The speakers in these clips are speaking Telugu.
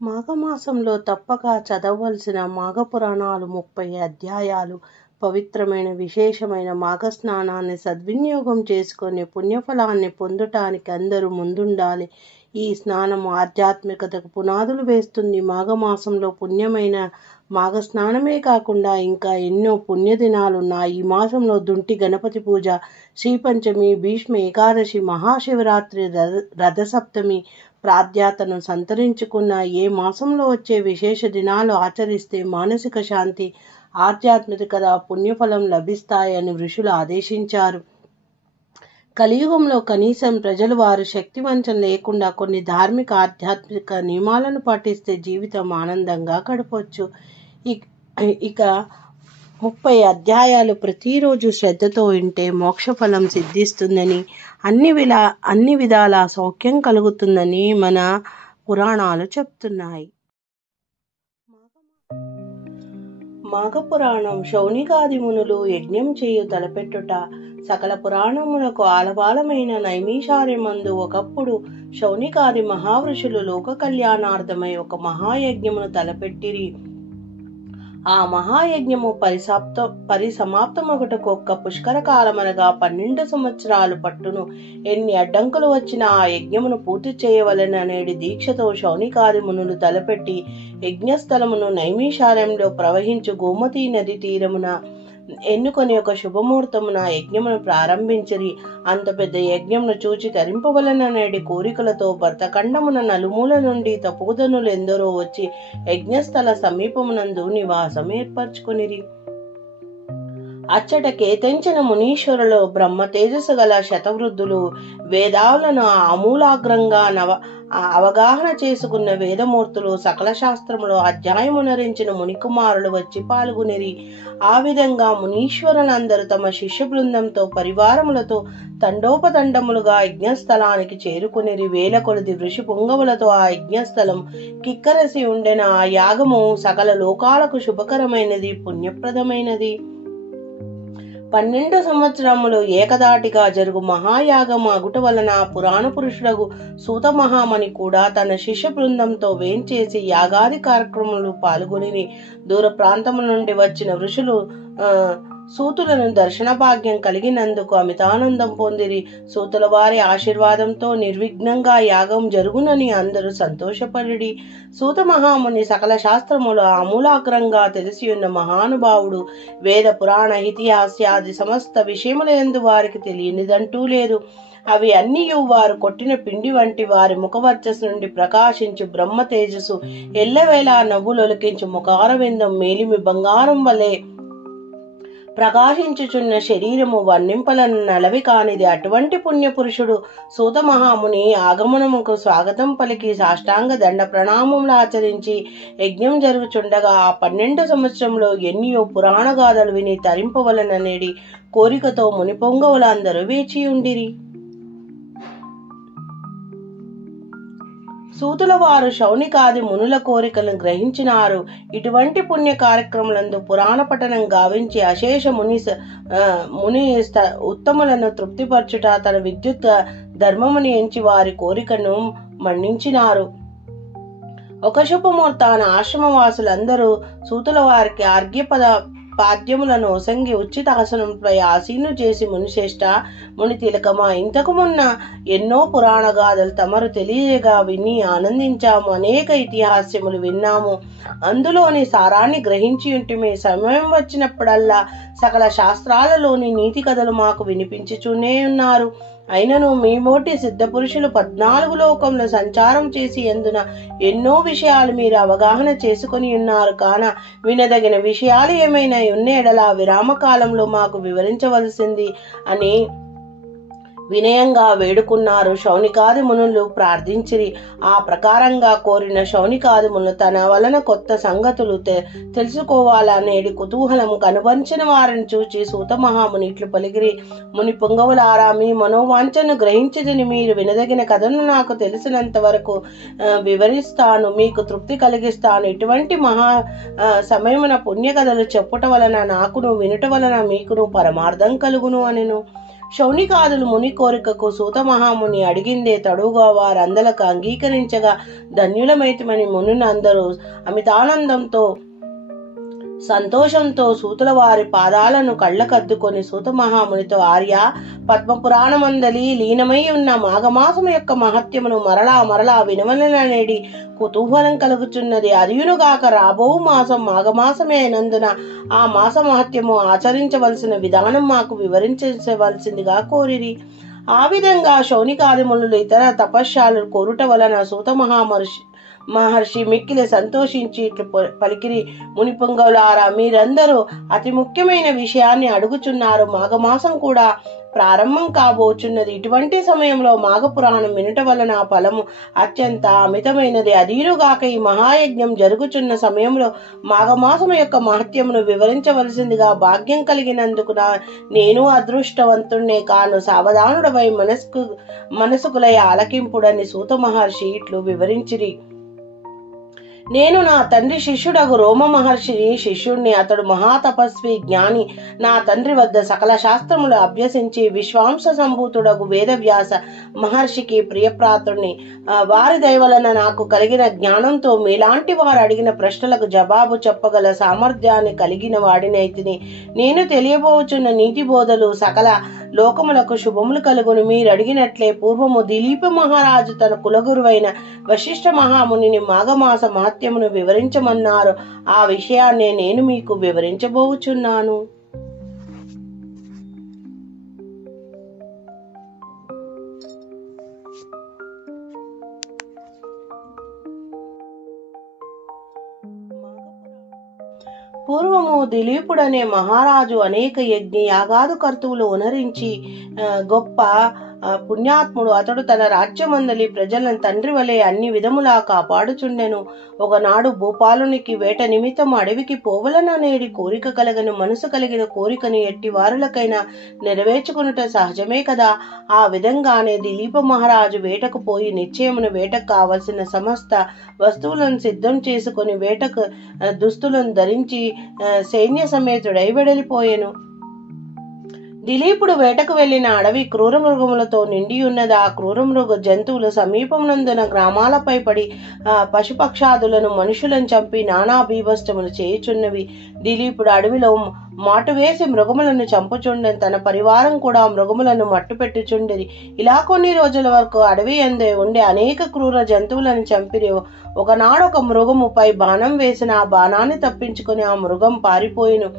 మాఘమాసంలో తప్పక చదవవలసిన మాఘపురాణాలు 30 అధ్యాయాలు. పవిత్రమైన విశేషమైన మాఘస్నానాన్ని సద్వినియోగం చేసుకొని పుణ్యఫలాన్ని పొందటానికి అందరూ ముందుండాలి. ఈ స్నానం ఆధ్యాత్మికతకు పునాదులు వేస్తుంది. మాఘమాసంలో పుణ్యమైన మాఘస్నానమే కాకుండా ఇంకా ఎన్నో పుణ్యదినాలున్నాయి. ఈ మాసంలో దుంటి గణపతి పూజ, శ్రీపంచమి, భీష్మ ఏకాదశి, మహాశివరాత్రి, రథసప్తమి ప్రాధ్యాతను సంతరించుకున్న ఏ మాసంలో వచ్చే విశేష దినాలు ఆచరిస్తే మానసిక శాంతి, ఆధ్యాత్మికత, పుణ్యఫలం లభిస్తాయని ఋషులు ఆదేశించారు. కలియుగంలో కనీసం ప్రజలు వారు శక్తివంచన లేకుండా కొన్ని ధార్మిక ఆధ్యాత్మిక నియమాలను పాటిస్తే జీవితం ఆనందంగా గడపవచ్చు. ఇక 30 అధ్యాయాలు ప్రతిరోజు శ్రద్ధతో వింటే మోక్షఫలం సిద్ధిస్తుందని, అన్ని విధాల సౌఖ్యం కలుగుతుందని మన పురాణాలు చెప్తున్నాయి. మాఘపురాణం శౌనికాది మునులు యజ్ఞం చేయు తలపెట్టుట. సకల పురాణములకు ఆలవాలమైన నైమిషారణ్యమందు ఒకప్పుడు శౌనికాది మహావృషులు లోక కళ్యాణార్థమై ఒక మహాయజ్ఞమును తలపెట్టిరి. ఆ మహాయజ్ఞము పరిసమాప్తమగుటకు ఒక్క పుష్కర కాలమనగా 12 సంవత్సరాలు పట్టును. ఎన్ని అడ్డంకులు వచ్చినా ఆ యజ్ఞమును పూర్తి చేయవలెననేది దీక్షతో శౌనికాది మునులు తలపెట్టి యజ్ఞస్థలమును నైమిషారణ్యంలో ప్రవహించు గోమతీ నది తీరమున ఎన్నుకొని ఒక శుభముహూర్తమున యజ్ఞమును ప్రారంభించిరి. అంత పెద్ద యజ్ఞమును చూచి తరింపవలననేది కోరికలతో భరతఖండమున నలుమూల నుండి తపోధనులు ఎందరో వచ్చి యజ్ఞస్థల సమీపమునందు నివాసం ఏర్పరచుకొనిరి. అచ్చట కేతించిన మునీశ్వరులు, బ్రహ్మ తేజస్సు గల శతవృద్ధులు, వేదాలను ఆమూలాగ్రంగా అవగాహన చేసుకున్న వేదమూర్తులు, సకల శాస్త్రములు అధ్యాయమునరించిన మునికుమారులు వచ్చి పాల్గొనిరి. ఆ విధంగా మునీశ్వరులందరూ తమ శిష్య బృందంతో పరివారములతో తండోపతండములుగా యజ్ఞస్థలానికి చేరుకునిరి. వేల కొలది ఋషి పుంగవులతో ఆ యజ్ఞస్థలం కిక్కరసి ఉండెన. ఆ యాగము సకల లోకాలకు శుభకరమైనది, పుణ్యప్రదమైనది. 12 సంవత్సరములు ఏకదాటిగా జరుగు మహాయాగం అగుట వలన పురాణ పురుషుడగు సూత మహామణి కూడా తన శిష్య బృందంతో వేంచేసి యాగాది కార్యక్రమంలో పాల్గొని దూర ప్రాంతముల నుండి వచ్చిన ఋషులు సూతులను దర్శన భాగ్యం కలిగినందుకు అమితానందం పొందిరి. సూతుల వారి ఆశీర్వాదంతో నిర్విఘ్నంగా యాగం జరుగునని అందరూ సంతోషపడిరి. సూత మహాముని సకల శాస్త్రములు ఆమూలాగ్రంగా తెలిసియున్న మహానుభావుడు. వేద పురాణ ఇతిహాస్యాది సమస్త విషయములందు వారికి తెలియనిదంటూ లేదు. అవి అన్నీ వారు కొట్టిన పిండి వంటి. వారి ముఖవర్చస్సు నుండి ప్రకాశించు బ్రహ్మ తేజస్సు ఎల్లవేళ నవ్వులొలికించు ముఖారవిందం మేలిమి బంగారం వలె ప్రకాశించుచున్న శరీరము వర్ణింపలను నలవి కానిది. అటువంటి పుణ్యపురుషుడు సూత మహాముని ఆగమనముకు స్వాగతం పలికి సాష్టాంగ దండ ప్రణామములు ఆచరించి యజ్ఞం జరుగుచుండగా ఆ 12 సంవత్సరంలో ఎన్నో పురాణ గాథలు విని తరింపవలననేది కోరికతో మునిపొంగవులందరూ వేచియుండిరి. సూతుల వారు శౌనికాది మునుల కోరికలను గ్రహించినారు. ఇటువంటి పుణ్య కార్యక్రమాలందు పురాణ పఠనం గావించి అశేష ముని ఉత్తములను తృప్తిపరచుట తన విద్యుత్ ధర్మముని ఎంచి వారి కోరికను మన్నించినారు. ఒక శుభముహూర్తాన ఆశ్రమవాసులందరూ సూతుల వారికి పాద్యములను ఒసంగి ఉచితాసనంపై ఆసీను చేసి మునిశ్రేష్ట, ముని తిలకమా, ఇంతకు మున్న ఎన్నో పురాణ గాథలు తమరు తెలియగా విని ఆనందించాము. అనేక ఇతిహాస్యములు విన్నాము. అందులోని సారాన్ని గ్రహించి ఉంటుమే. సమయం వచ్చినప్పుడల్లా సకల శాస్త్రాలలోని నీతి కథలు మాకు వినిపించుచునే ఉన్నారు. అయినను మీ మోటి సిద్ధ పురుషులు 14 లోకంలో సంచారం చేసి ఎందున ఎన్నో విషయాలు మీరు అవగాహన చేసుకుని ఉన్నారు. కాన వినదగిన విషయాలు ఏమైనా ఉన్నేడలా విరామకాలంలో మాకు వివరించవలసింది అని వినయంగా వేడుకున్నారు. శౌనికాది మునులు ప్రార్థించిరి. ఆ ప్రకారంగా కోరిన శౌనికాది మునులు తన వలన కొత్త సంగతులు తెలుసుకోవాలనేది కుతూహలము కనుపరిచిన వారిని చూచి సూత మహాముని ఇట్లు పలికిరి. ముని పొంగవులారా, మీ మనోవాంఛను గ్రహించదని మీరు వినదగిన కథను నాకు తెలిసినంత వరకు వివరిస్తాను, మీకు తృప్తి కలిగిస్తాను. ఇటువంటి మహా సమయమున పుణ్య కథలు చెప్పుట వలన నాకును వినుట వలన మీకును పరమార్థం కలుగును అనెను. శౌనికాదులు ముని కోరికకు సూత మహాముని అడిగిందే తడుగా వారందలకు అంగీకరించగా ధన్యులమైతమని మునులందరూ అమితానందంతో సంతోషంతో సూతుల వారి పాదాలను కళ్ళకద్దుకొని సూత మహామునితో, ఆర్య, పద్మపురాణమందలి లీనమై ఉన్న మాఘమాసము యొక్క మహత్యమును మరలా మరలా వినవలననేది కుతూహలం కలుగుచున్నది. అదియునుగాక రాబో మాసం మాఘమాసమే అయినందున ఆ మాస మహత్యము ఆచరించవలసిన విధానం మాకు వివరించవలసిందిగా కోరిరి. ఆ విధంగా శౌనికాదిమునులు ఇతర తపశ్శాలు కోరుట వలన సూత మహర్షి మిక్కిలి సంతోషించి ఇట్లు పలికిరి, మునిపుంగవులారా, మీరందరూ అతి ముఖ్యమైన విషయాన్ని అడుగుచున్నారు. మాఘమాసం కూడా ప్రారంభం కాబోచున్నది. ఇటువంటి సమయంలో మాఘపురాణం వినుట వలన ఫలము అత్యంత అమితమైనది. అదీనుగాక ఈ మహాయజ్ఞం జరుగుచున్న సమయంలో మాఘమాసము యొక్క మహత్యమును వివరించవలసిందిగా భాగ్యం కలిగినందుకు నేను అదృష్టవంతుణ్ణే కాను. సావధానుడవై మనసుకులై ఆలకింపుడని సూత మహర్షి ఇట్లు వివరించిరి. నేను నా తండ్రి శిష్యుడగు రోమ మహర్షిని శిష్యుణ్ణి. అతడు మహాతపస్వి జ్ఞాని. నా తండ్రి వద్ద సకల శాస్త్రములు అభ్యసించి విశ్వాంస సంభూతుడగు వేదవ్యాస మహర్షికి ప్రియప్రాతుణ్ణి. వారి దయవలన నాకు కలిగిన జ్ఞానంతో మీలాంటి వారు అడిగిన ప్రశ్నలకు జవాబు చెప్పగల సామర్థ్యాన్ని కలిగిన వాడినైతిని. నేను తెలియబోచున్న నీతి బోధలు సకల లోకములకు శుభములు కలుగును. మీరు అడిగినట్లే పూర్వము దిలీప మహారాజు తన కులగురువైన వశిష్ఠ మహామునిని మాఘమాస మహత్యమును వివరించమన్నారు. ఆ విషయాన్నే నేను మీకు వివరించబోచున్నాను. పూర్వము దిలీపుడనే మహారాజు అనేక యజ్ఞ యాగాదు కర్తువులు ఉనరించి గొప్ప పుణ్యాత్ముడు. అతడు తన రాజ్యమందలి ప్రజలను తండ్రి వలె అన్ని విధములా కాపాడుచుండెను. ఒకనాడు భూపాలునికి వేట నిమిత్తం అడవికి పోవలననేది కోరిక కలగను. మనసు కలిగిన కోరికను ఎట్టి వారులకైనా నెరవేర్చుకునుట సహజమే కదా. ఆ విధంగానే దిలీప మహారాజు వేటకు పోయి నిశ్చయమును వేటకు కావలసిన సమస్త వస్తువులను సిద్ధం చేసుకుని వేటకు దుస్తులను ధరించి సైన్య సమేతుడై వెడలిపోయెను. దిలీపుడు వేటకు వెళ్లిన అడవి క్రూర మృగములతో నిండి ఉన్నది. ఆ క్రూర మృగ జంతువులు సమీపమునందున గ్రామాలపై పడి పశుపక్షాదులను మనుషులను చంపి నానా బీభత్సములు చేయుచున్నవి. దిలీపుడు అడవిలో మాటు వేసి మృగములను చంపుచుండెను. తన పరివారం కూడా మృగములను మట్టు పెట్టుచుండేది. ఇలా కొన్ని రోజుల వరకు అడవి అందే ఉండే అనేక క్రూర జంతువులను చంపిరి. ఒకనాడు ఒక మృగముపై బాణం వేసిన ఆ బాణాన్ని తప్పించుకుని ఆ మృగం పారిపోయిను.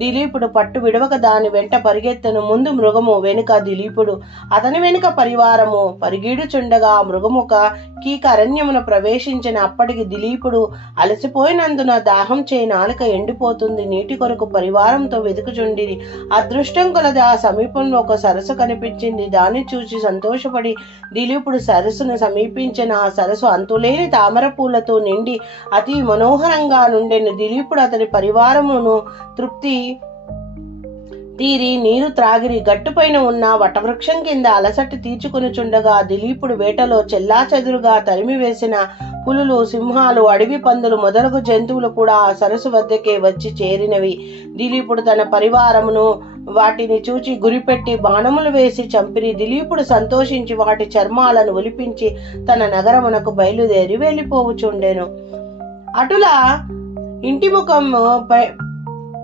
దిలీపుడు పట్టు విడవక దాని వెంట పరిగెత్తను. ముందు మృగము, వెనుక దిలీపుడు. అతని వెనుక పరివారము పరిగీడుచుండగా ఆ మృగముక కీక అరణ్యమును ప్రవేశించిన. అప్పటికి దిలీపుడు అలసిపోయినందున దాహం చేయి నాలుక ఎండిపోతుంది. నీటి కొరకు పరివారంతో వెతుకుచుండిరి. అదృష్టం కొలది ఆ సమీపంలో ఒక సరస్సు కనిపించింది. దాన్ని చూసి సంతోషపడి దిలీపుడు సరస్సును సమీపించిన. ఆ సరస్సు అంతులేని తామర పూలతో నిండి అతి మనోహరంగా నుండెను. దిలీపుడు అతని పరివారమును తృప్తి తీరి నీరు త్రాగిరి. గట్టుపైన ఉన్న వటవృక్షం కింద అలసట తీర్చుకొనుచుండగా దిలీపుడు వేటలో చెల్లా చెదురుగా తరిమి వేసిన పులులు, సింహాలు, అడవి పందులు మొదలగు జంతువులు కూడా ఆ సరస్సు వద్దకే వచ్చి చేరినవి. దిలీపుడు తన పరివారమును వాటిని చూచి గురిపెట్టి బాణములు వేసి చంపిరి. దిలీపుడు సంతోషించి వాటి చర్మాలను ఒలిపించి తన నగరమునకు బయలుదేరి వెళ్ళిపోవుచుండెను. అటులా ఇంటి ముఖం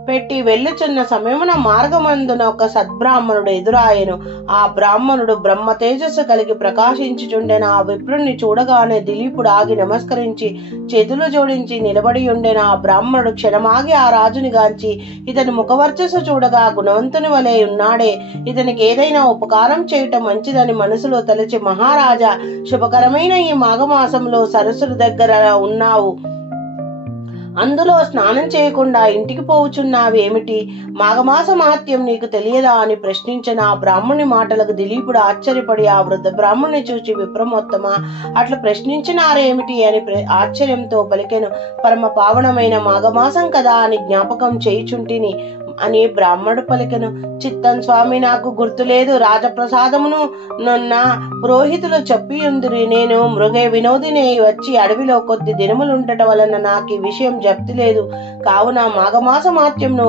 పెట్టి వెళ్ళుచున్న సమయమున మార్గమందున ఒక సద్బ్రాహ్మణుడు ఎదురాయెను. ఆ బ్రాహ్మణుడు బ్రహ్మ తేజస్సు కలిగి ప్రకాశించుచుండెను. ఆ విప్రుణ్ణి చూడగానే దిలీపుడు ఆగి నమస్కరించి చేతులు జోడించి నిలబడి ఉండెను. ఆ బ్రాహ్మణుడు క్షణమాగి ఆ రాజుని గాంచి, ఇతని ముఖవర్చస్సు చూడగా గుణవంతుని వలె ఉన్నాడే, ఇతనికి ఏదైనా ఉపకారం చేయటం మంచిదని మనసులో తలచి, మహారాజా, శుభకరమైన ఈ మాఘమాసంలో సరస్సు దగ్గర ఉన్నావు, అందులో స్నానం చేయకుండా ఇంటికి పోవుచున్నావి ఏమిటి? మాఘమాస మహత్యం నీకు తెలియదా అని ప్రశ్నించిన. ఆ బ్రాహ్మణి మాటలకు దిలీపుడు ఆశ్చర్యపడి ఆ వృద్ధ బ్రాహ్మణ్ణి చూచి, విప్రమోత్తమా, అట్లా ప్రశ్నించినారేమిటి అని ఆశ్చర్యంతో పలికెను. పరమ పావనమైన మాఘమాసం కదా అని జ్ఞాపకం చేయుచుంటిని అని బ్రాహ్మణుడు పలికెను. చిత్తం స్వామి, నాకు గుర్తులేదు. రాజప్రసాదమును నా పురోహితులు చెప్పియుందిరి. నేను మృగ వినోదిని వచ్చి అడవిలో కొద్ది దినములుండటం వలన నాకు ఈ విషయం జప్తి లేదు. కావున మాఘమాస మాత్యంను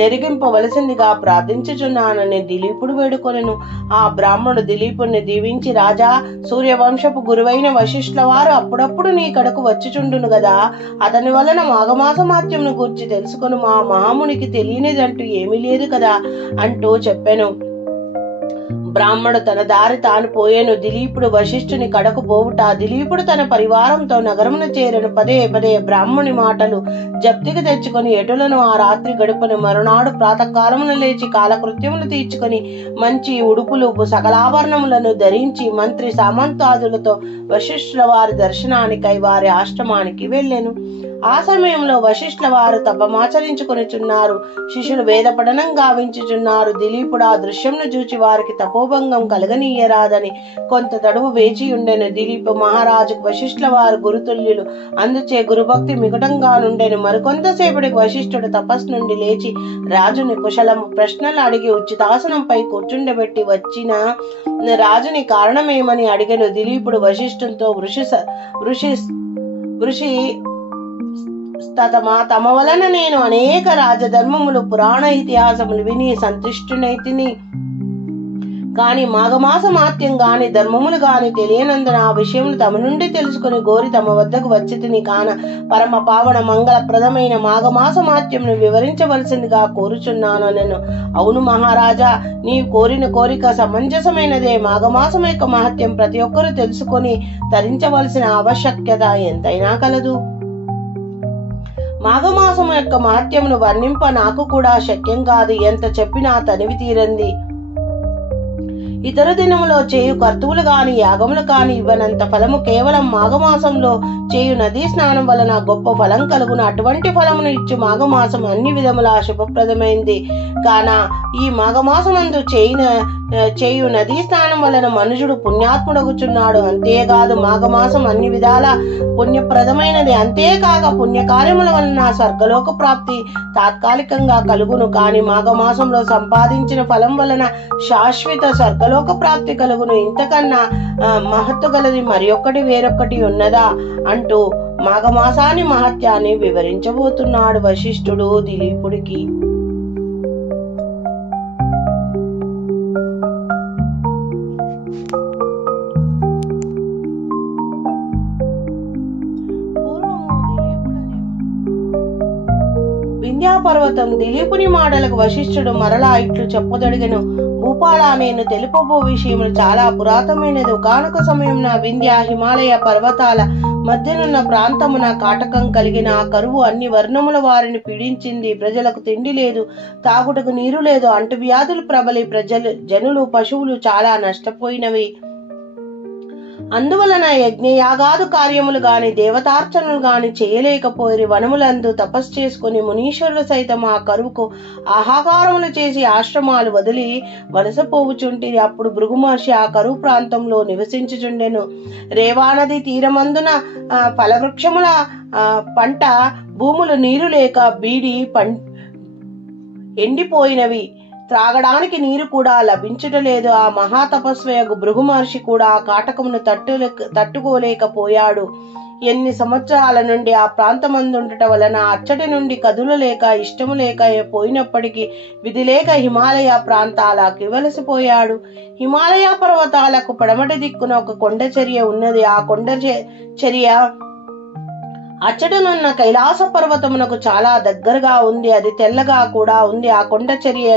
నెరిగింపవలసిందిగా ప్రార్థించుచున్నానని దిలీపుడు వేడుకొనెను. ఆ బ్రాహ్మణుడు దిలీపుణ్ణి దీవించి, రాజా, సూర్యవంశపు గురువైన వశిష్ఠుల వారు అప్పుడప్పుడు నీ కడకు వచ్చుచుండును గదా, అతని వలన మాఘమాస మాత్యంను గూర్చి తెలుసుకొని మా మహామునికి తెలియనిదంటూ ఏమీ లేదు కదా అంటూ చెప్పెను. బ్రాహ్మణుడు తన దారి తాను పోయేను. దిలీపుడు వశిష్ఠుని కడకు పోవుట. దిలీపుడు తన పరివారంతో నగరమును చేరెను. పదే పదే బ్రాహ్మణుని మాటలు జప్తికి తెచ్చుకొని ఎటులను ఆ రాత్రి గడుపును. మరునాడు ప్రాతకాలమున లేచి కాలకృత్యములు తీర్చుకొని మంచి ఉడుపులు సకలాభరణములను ధరించి మంత్రి సామంతాదులతో వశిష్ఠుల వారి దర్శనానికై వారి ఆశ్రమానికి వెళ్ళెను. ఆ సమయంలో వశిష్ఠుల వారు తపమాచరించుకొనిచున్నారు. శిష్యులు వేద పఠనం గావించుచున్నారు. దిలీపుడు ఆ దృశ్యంను చూచి వారికి తపోభంగం కలగనీయరాదని కొంత తడువు వేచి ఉండెను. దిలీపు మహారాజుకు వశిష్ఠుల వారు గురుతుల్యులు, అందుచే గురుభక్తి మిగుటంగా నుండెను. మరికొంతసేపటికి వశిష్ఠుడు తపస్సు నుండి లేచి రాజుని కుశలము ప్రశ్నలు అడిగి ఉచితాసనంపై కూర్చుండబెట్టి వచ్చిన రాజుని కారణమేమని అడిగెను. దిలీపుడు వశిష్ఠునితో వృషి తమ వలన నేను అనేక రాజధర్మములు పురాణ ఇతిహాసములు విని సంతుష్టునైతిని. కాని మాఘమాస మాత్యం గాని ధర్మములు గాని తెలియనందున ఆ విషయములు తమ నుండి తెలుసుకుని గోరి తమ వద్దకు వచ్చితిని. కాన పరమ పావన మంగళప్రదమైన మాఘమాస మాత్యమును వివరించవలసిందిగా కోరుచున్నాను నేను. అవును మహారాజా, నీవు కోరిన కోరిక సమంజసమైనదే. మాఘమాసం యొక్క మహత్యం ప్రతి ఒక్కరూ తెలుసుకొని తరించవలసిన ఆవశ్యకత ఎంతైనా కలదు. మాఘమాసం యొక్క మహత్యమును వర్ణింప నాకు కూడా శక్యం కాదు. ఎంత చెప్పినా తనివి తీరంది. ఇతర దినములో చేయు కర్తువులు గాని యాగములు కాని ఇవ్వనంత ఫలము కేవలం మాఘమాసంలో చేయు నదీ స్నానం వలన గొప్ప ఫలం కలుగును. అటువంటి ఫలమును ఇచ్చు మాఘమాసం అన్ని విధముల శుభప్రదమైంది. కాన ఈ మాఘమాసమందు చేయు నదీ స్నానం వలన మనుషుడు పుణ్యాత్ముడగుచున్నాడు. అంతేకాదు మాఘమాసం అన్ని విధాల పుణ్యప్రదమైనది. అంతేకాక పుణ్యకార్యముల వలన స్వర్గలోక ప్రాప్తి తాత్కాలికంగా కలుగును. కాని మాఘమాసంలో సంపాదించిన ఫలం వలన శాశ్వత స్వర్గలోక ప్రాప్తి కలుగును. ఇంతకన్నా మహత్తు గలది మరి వేరొక్కటి ఉన్నదా అంటూ మాఘమాసాన్ని మహత్యాన్ని వివరించబోతున్నాడు వశిష్ఠుడు దిలీపుడికి. వింధ్యాపర్వతం దిలీపుని మాటలకు వశిష్ఠుడు మరలా ఇట్లు చెప్పదడిగెను. భూపాల, నేను తెలుపబో విషయములు చాలా పురాతనమైనది. ఒకానొక సమయమున వింధ్య హిమాలయ పర్వతాల మధ్యనున్న ప్రాంతమున కాటకం కలిగిన ఆ కరువు అన్ని వర్ణముల వారిని పీడించింది. ప్రజలకు తిండి లేదు, తాగుటకు నీరు లేదు, అంటువ్యాధులు ప్రబలి జనులు పశువులు చాలా నష్టపోయినవి. అందువలన యజ్ఞయాగాదు కార్యములు గాని దేవతార్చనలు గాని చేయలేకపోయి వనములందు తపస్సు చేసుకుని మునీశ్వరులు సైతం ఆ కరువుకు ఆహాకారములు చేసి ఆశ్రమాలు వదిలి వలసపోవుచుంటిరి. అప్పుడు భృగు మహర్షి ఆ కరువు ప్రాంతంలో నివసించుచుండెను. రేవానది తీరమందున ఫలవృక్షముల పంట భూములు నీరు లేక బీడి ఎండిపోయినవి. త్రాగడానికి నీరు కూడా లభించటలేదు. ఆ మహాతపస్వయగు భృగు మహర్షి కూడా ఆ కాటకమును తట్టుకోలేకపోయాడు. ఎన్ని సంవత్సరాల నుండి ఆ ప్రాంతమందుండట వలన అచ్చటి నుండి కదులలేక ఇష్టము లేక పోయినప్పటికీ విధి లేక హిమాలయ ప్రాంతాలకు వలసిపోయాడు. హిమాలయ పర్వతాలకు పడమటి దిక్కున ఒక కొండచర్య ఉన్నది. ఆ కొండచర్య అచ్చటనున్న కైలాస పర్వతమునకు చాలా దగ్గరగా ఉంది. అది తెల్లగా కూడా ఉంది. ఆ కొండ చర్య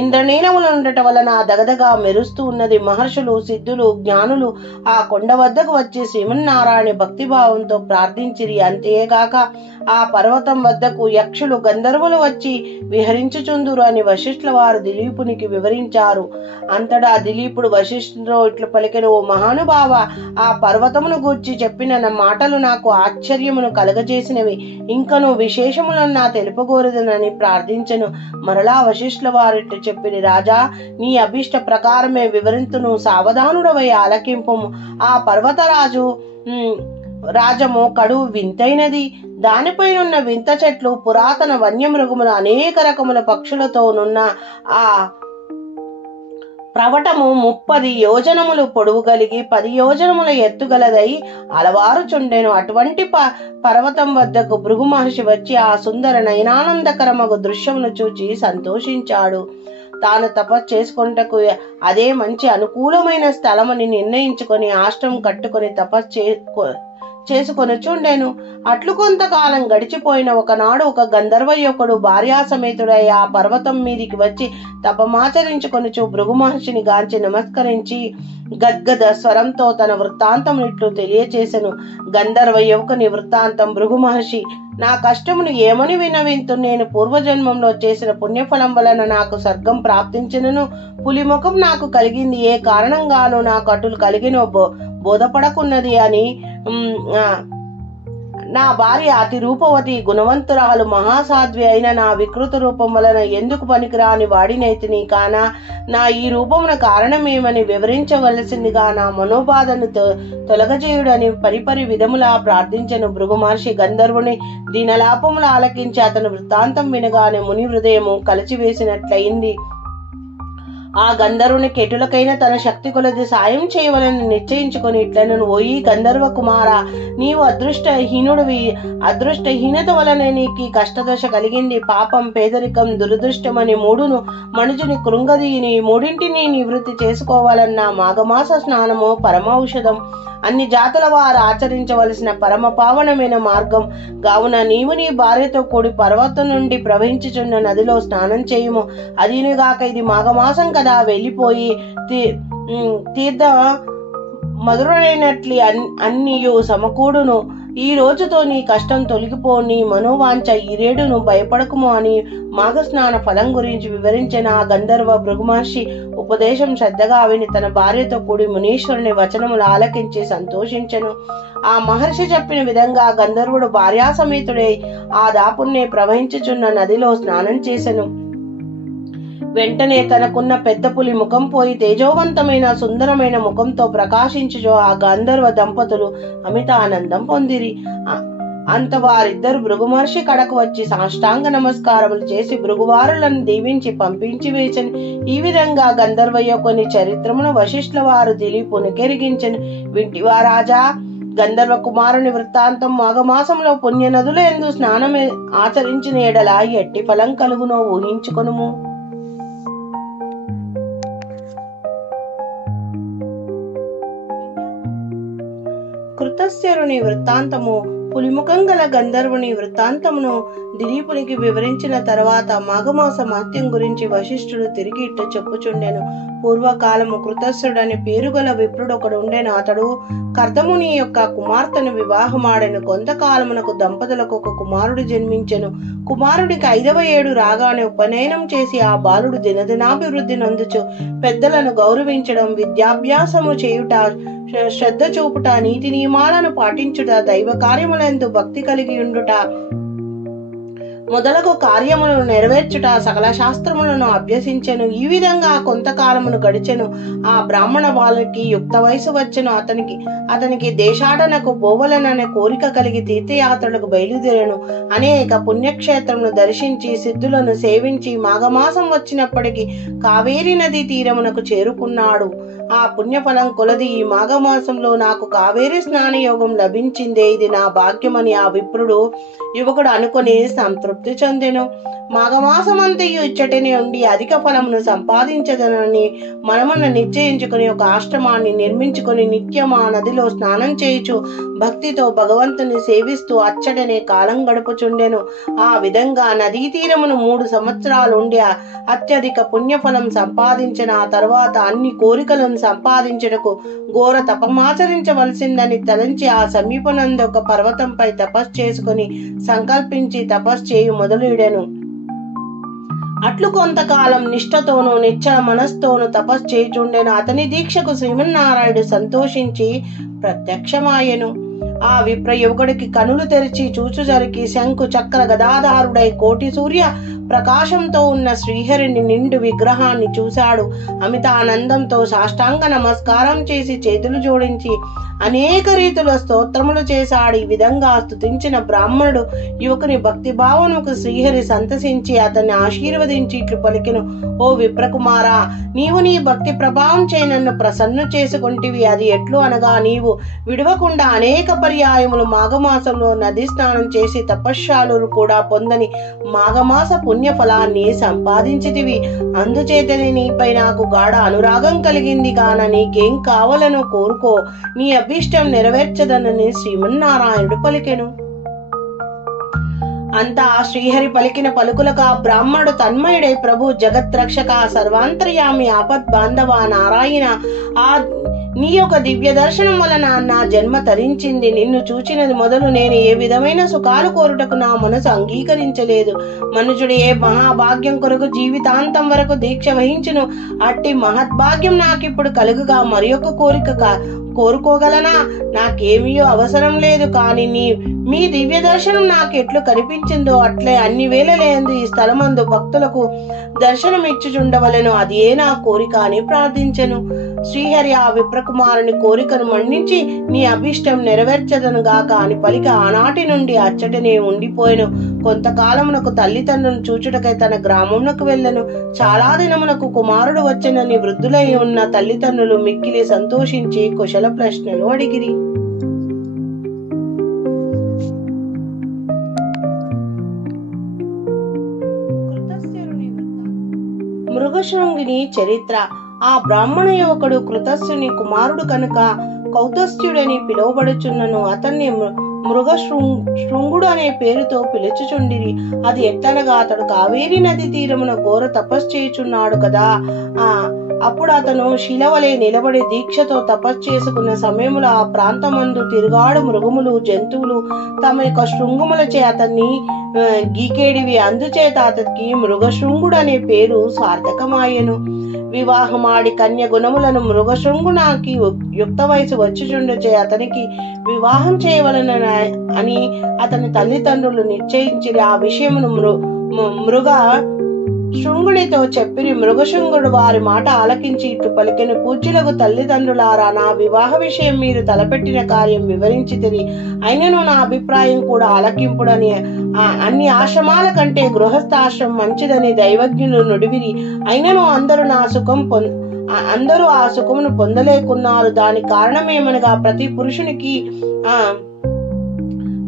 ఇంద్రనీలములు ఉండటం వలన దగదగా మెరుస్తూ ఉన్నది. మహర్షులు, సిద్ధులు, జ్ఞానులు ఆ కొండ వద్దకు వచ్చి శ్రీమన్నారాయణ భక్తిభావంతో ప్రార్థించిరి. అంతేగాక ఆ పర్వతం వద్దకు యక్షులు, గంధర్వులు వచ్చి విహరించుచుందురు అని వశిష్ఠుల వారు దిలీపునికి వివరించారు. అంతటా దిలీపుడు వశిష్ఠుతో ఇట్లు పలికెను. ఓ మహానుభావ, ఆ పర్వతమును గూర్చి చెప్పిన మాటలు నాకు ఆశ్చర్యమును కలగజేసినవి. ఇంకను విశేషములన్నా తెలుపగోరదనని ప్రార్థించను. మరలా వశిష్ఠుల వారిట్టు చెప్పిరి. రాజా, నీ అభిష్ట ప్రకారమే వివరింతును, సావధానుడవై ఆలకింపము. ఆ పర్వతరాజము కడువు వింతైనది. దానిపై ఉన్న వింత చెట్లు, పురాతన వన్యమృగములు, అనేక రకముల పక్షులతోనున్న ఆ ప్రవటము 30 యోజనములు పొడవు కలిగి 10 యోజనముల ఎత్తుగలదై అలవారుచుండెను. అటువంటి పర్వతం వద్దకు భృగు మహర్షి వచ్చి ఆ సుందర నయనానందకరమగు దృశ్యమును చూచి సంతోషించాడు. తాను తపస్సు చేసుకొనుటకు అదే మంచి అనుకూలమైన స్థలమని నిర్ణయించుకొని ఆశ్రమం కట్టుకొని తపస్సు చేసుకొనుచుండెను. అట్లు కొంతకాలం గడిచిపోయిన ఒకనాడు ఒక గంధర్వ యువకుడు భార్యాసమేతుడై ఆ పర్వతం మీదికి వచ్చి తపమాచరించుకొనుచు భృగు మహర్షిని గాంచి నమస్కరించి గద్గద స్వరంతో తన వృత్తాంతం ఇట్లు తెలియచేసెను. గంధర్వ యువకుని వృత్తాంతం. భృగు మహర్షి: నా కష్టమును ఏమని వినవింతు. నేను పూర్వజన్మంలో చేసిన పుణ్యఫలం వలన నాకు స్వర్గం ప్రాప్తించినను, పులిముఖం నాకు కలిగింది. ఏ కారణంగానూ నాకు అటులు కలిగిన బోధపడకున్నది అని నా భార్య అతి రూపవతి, గుణవంతురాలు, మహాసాధ్వి అయిన నా వికృత రూపం వలన ఎందుకు పనికిరాని వాడినైతిని. కాన నా ఈ రూపమున కారణమేమని వివరించవలసిందిగా నా మనోబాధను తొలగజేయుడని పరిపరి విధములా ప్రార్థించెను. భృగు మహర్షి గంధర్వుని దీనలాపములు ఆలకించి అతని వృత్తాంతం వినగానే ముని హృదయము కలిచివేసినట్లయింది. ఆ గంధర్వుని కెటులకైనా తన శక్తి కొలది సాయం చేయవలని నిశ్చయించుకొని ఇట్లను: ఓయి గంధర్వ కుమార, నీవు అదృష్టహీనత వలన నీకు కష్టదశ కలిగింది. పాపం, పేదరికం, దురదృష్టమని మూడును మనుజుని కృంగదీని మూడింటిని నివృత్తి చేసుకోవాలన్న మాఘమాస స్నానము పరమౌషధం. అన్ని జాతుల వారు ఆచరించవలసిన పరమ పావనమైన మార్గం. కావున నీవు నీ భార్యతో కూడి పర్వతం నుండి ప్రవహించుచున్న నదిలో స్నానం చేయుము. అదినుగాక ఇది మాఘమాసం కదా, వెళ్ళిపోయి తీర్థ మధురైనట్లు అన్నియు సమకూడును. ఈ రోజుతో నీ కష్టం తొలగిపో, నీ మనోవాంఛ ఈరేడును, భయపడకుము అని మాఘస్నాన ఫలం గురించి వివరించిన ఆ గంధర్వ భృగు మహర్షి ఉపదేశం శ్రద్ధగా విని తన భార్యతో కూడి మునీశ్వరుని వచనములు ఆలకించి సంతోషించెను. ఆ మహర్షి చెప్పిన విధంగా గంధర్వుడు భార్యాసమేతుడై ఆ దాపుణ్ణి ప్రవహించుచున్న నదిలో స్నానం చేసెను. వెంటనే తనకున్న పెద్ద పులి ముఖం పోయి తేజోవంతమైన సుందరమైన ముఖంతో ప్రకాశించుచో ఆ గంధర్వ దంపతులు అమిత ఆనందం పొందిరి. అంత వారిద్దరు భృగు మహర్షి కడకు వచ్చి సాష్టాంగ నమస్కారములు చేసి భృగువారులను దీవించి పంపించి వేచను. ఈ విధంగా గంధర్వ యొక్కని చరిత్రమును వశిష్ఠుల వారు దిలీపుని కెరిగించెను. వింటివా రాజా? గంధర్వ కుమారుని వృత్తాంతం. మాఘమాసంలో పుణ్య నదుల యందు స్నానం ఆచరించిన ఎడల ఎట్టి ఫలం కలుగునో ఊహించుకొనుము. కృతస్యరుని వృత్తాంతము. పులిముఖం గల గంధర్వుని వృత్తాంతమును దిలీపునికి వివరించిన తర్వాత మాఘమాస మహత్యం గురించి వశిష్ఠుడు తిరిగి ఇట్ట చెప్పుచుండెను. పూర్వకాలము కృతస్యుడని పేరుగల విప్రుడొకడు ఉండెను. అతడు కర్దముని యొక్క కుమార్తెను వివాహమాడెను. కొంతకాలమునకు దంపతులకు ఒక కుమారుడు జన్మించెను. కుమారుడికి 5వ ఏడు రాగానే ఉపనయనం చేసి ఆ బాలుడు దినదినాభివృద్ధి నందుచు పెద్దలను గౌరవించడం, విద్యాభ్యాసము చేయుట, శ్రద్ధ చూపుట, నీతి నియమాలను పాటించుట, దైవ కార్యములందు భక్తి కలిగి ఉండుట మొదలగు కార్యములను నెరవేర్చుట, సకల శాస్త్రములను అభ్యసించెను. ఈ విధంగా కొంతకాలమును గడిచెను. ఆ బ్రాహ్మణ బాలునికి యుక్త వయసు వచ్చెను. అతనికి దేశాటనకు పోవలననే కోరిక కలిగి తీర్థయాత్రలకు బయలుదేరెను. అనేక పుణ్యక్షేత్రమును దర్శించి సిద్ధులను సేవించి మాఘమాసం వచ్చినప్పటికీ కావేరీ నది తీరమునకు చేరుకున్నాడు. ఆ పుణ్యఫలం కొలది ఈ మాఘమాసంలో నాకు కావేరీ స్నాన యోగం లభించిందే, ఇది నా భాగ్యమని ఆ విప్రుడు యువకుడు అనుకుని సంతృప్తి చెందెను. మాఘమాసమంతయు ఇచ్చటనే ఉండి అధిక ఫలమును సంపాదించదనని మనమున నిశ్చయించుకుని ఒక ఆశ్రమాన్ని నిర్మించుకుని నిత్యం ఆ నదిలో స్నానం చేయుచు భక్తితో భగవంతుని సేవిస్తూ అచ్చటనే కాలం గడుపుచుండెను. ఆ విధంగా నదీ తీరమును 3 సంవత్సరాలు ఉండి అత్యధిక పుణ్యఫలం సంపాదించిన ఆ తర్వాత అన్ని కోరికలను సంపాదించుటకు ఘోర తపమాచరించవలసిందని తలంచి ఆ సమీపనందు ఒక పర్వతంపై తపస్సు చేసుకుని సంకల్పించి తపస్సు చేయు మొదలుడెను. అట్లు కొంతకాలం నిష్ఠతోనూ నిశ్చల మనస్తోనూ తపస్సు చేయుచుండెను. అతని దీక్షకు శ్రీమన్నారాయణుడు సంతోషించి ప్రత్యక్షమాయెను. ఆ విప్ర యువకుడికి కనులు తెరిచి చూచుజరికి శంకు చక్ర గదాధారుడై కోటి సూర్య ప్రకాశంతో ఉన్న శ్రీహరిని నిండు విగ్రహాన్ని చూశాడు. అమిత ఆనందంతో సాష్టాంగ నమస్కారం చేసి చేతులు జోడించి అనేక రీతుల స్తోత్రములు చేశాడు. ఈ విధంగా స్తుతించిన బ్రాహ్మణుడు యువకుని భక్తి భావనకు శ్రీహరి సంతసించి అతన్ని ఆశీర్వదించి ఇట్లు పలికెను: ఓ విప్రకుమారా, నీవు నీ భక్తి ప్రభావం చే నన్ను ప్రసన్ను చేసుకొంటివి. అది ఎట్లు అనగా, నీవు విడవకుండా అనేక పర్యాయములు మాఘమాసంలో నది స్నానం చేసి తపశ్శాలు కూడా పొందని మాఘమాస పుణ్య ఫలాన్ని సంపాదించితివి. అందుచేతనే నీపై నాకు గాఢ అనురాగం కలిగింది కాన నీకేం కావాలనో కోరుకో, నీ అభీష్టం నెరవేర్చదనని శ్రీమన్నారాయణుడు పలికెను. అంతా శ్రీహరి పలికిన పలుకులకు ఆ బ్రాహ్మణుడు తన్మయుడై, ప్రభు జగత్రక్షక సర్వాంతర్యామి ఆపద్ బాంధవ నారాయణ, ఆ నీ యొక్క దివ్య దర్శనం వలన నా జన్మ తరించింది. నిన్ను చూచినది మొదలు నేను ఏ విధమైన సుఖాలు కోరుటకు నా మనసు అంగీకరించలేదు. మనుషుడు ఏ మహాభాగ్యం కొరకు జీవితాంతం వరకు దీక్ష వహించును, అట్టి మహద్భాగ్యం నాకిప్పుడు కలుగుగా మరి ఒక కోరిక కోరుకోగలనా? నాకేమీయో అవసరం లేదు, కానీ మీ దివ్య దర్శనం నాకు ఎట్లు కనిపించిందో అట్లే అన్ని వేళలందు ఈ స్థలమందు భక్తులకు దర్శనం ఇచ్చుచుండవలెను. అదే నా కోరిక అని ప్రార్థించెను. శ్రీహరి ఆ విప్రకుమారుని కోరికను మన్నించి నీ అభిష్టం నెరవేర్చదను గాక అని పలికి ఆనాటి నుండి అచ్చటనే ఉండిపోయెను. కొంతకాలమునకు తల్లిదండ్రులను చూచుటకై తన గ్రామమునకు వెళ్ళెను. చాలా దినమునకు కుమారుడు వచ్చెనని వృద్ధులై ఉన్న తల్లిదండ్రులు మిక్కిలి సంతోషించి కుశల ప్రశ్నలు అడిగిరి. మృగశృంగిని చరిత్ర. ఆ బ్రాహ్మణ యువకుడు కృతస్థుని కుమారుడు కనుక కౌతస్థ్యుడని పిలువబడుచున్నను. అతన్ని మృగశృంగుడు అనే పేరుతో పిలుచుచుండిరి. అది ఎట్లనగా, అతడు కావేరీ నది తీరమున ఘోర తపస్సు చేయుచున్నాడు కదా. అప్పుడు అతను శిలవలే నిలబడి దీక్షతో తపస్సు చేసుకున్న సమయంలో ఆ ప్రాంతమందు తిరుగాడు మృగములు జంతువులు తమ యొక్క శృంగములచే అతన్ని గీకేడివి. అందుచేత అతనికి మృగశృంగుడు అనే పేరు సార్థకమాయెను. వివాహమాడి కన్య గుణములను మృగశృంగునాకి యుక్త వయసు వచ్చుచుండచే అతనికి వివాహం చేయవలన అని అతని తల్లిదండ్రులు నిశ్చయించిరి. ఆ విషయమును మృగ శృంగుడితో చెప్పిరి. మృగశృంగుడు వారి మాట ఆలకించి ఇట్లు పలికెను: పూజ్యులకు తల్లిదండ్రులారా, నా వివాహ విషయం మీరు తలపెట్టిన కార్యం వివరించితిరి. అయినను నా అభిప్రాయం కూడా ఆలకింపుడని. అన్ని ఆశ్రమాల కంటే గృహస్థాశ్రమం మంచిదని దైవజ్ఞులు నుడివిరి. అయినను అందరూ ఆ సుఖమును పొందలేకున్నారు. దానికి కారణమేమనగా, ప్రతి పురుషునికి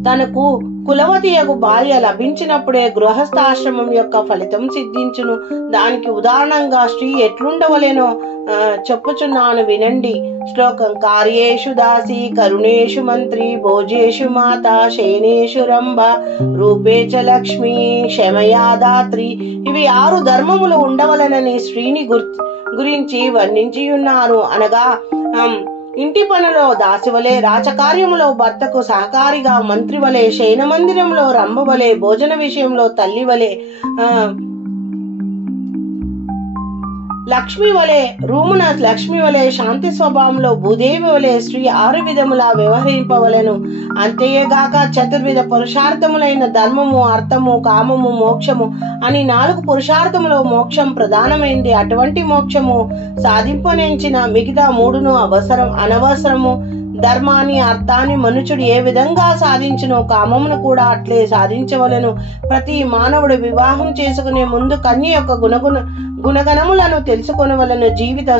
తనకు కులవతియగు భార్య లభించినప్పుడే గృహస్థాశ్రమం యొక్క ఫలితం సిద్ధించును. దానికి ఉదాహరణంగా స్త్రీ ఎట్లుండవలేనో చెప్పుచున్నాను వినండి. శ్లోకం: కార్యేషు దాసి, కరుణేషు మంత్రి, భోజేషు మాత, శయనేషు రంభ, రూపేచ లక్ష్మి, క్షమయా దాత్రి. ఇవి 6 ధర్మములు ఉండవలనని స్త్రీని గురించి వర్ణించియున్నారు. అనగా ఇంటి పనులో దాసివలే, రాజకార్యములో భర్తకు సహకారిగా మంత్రి వలె, శయన మందిరంలో రంభ వలె, భోజన విషయంలో తల్లి వలె, లక్ష్మి వలె రూమున లక్ష్మి వలె, శాంతి స్వభావంలో భూదేవి వలె స్త్రీ 6 విధములా వ్యవహరింపవలెను. అంతేగాక చతుర్విధ పురుషార్థములైన ధర్మము, అర్థము, కామము, మోక్షము అని 4 పురుషార్థములో మోక్షం ప్రధానమైంది. అటువంటి మోక్షము సాధింపనించిన మిగతా 3ను అనవసరము. ధర్మాన్ని, అర్థాన్ని మనుషుడు ఏ విధంగా సాధించునో కామమును కూడా అట్లే సాధించవలెను. ప్రతి మానవుడు వివాహం చేసుకునే ముందు కన్య యొక్క గుణగణములను తెలుసుకొనవలెను. జీవిత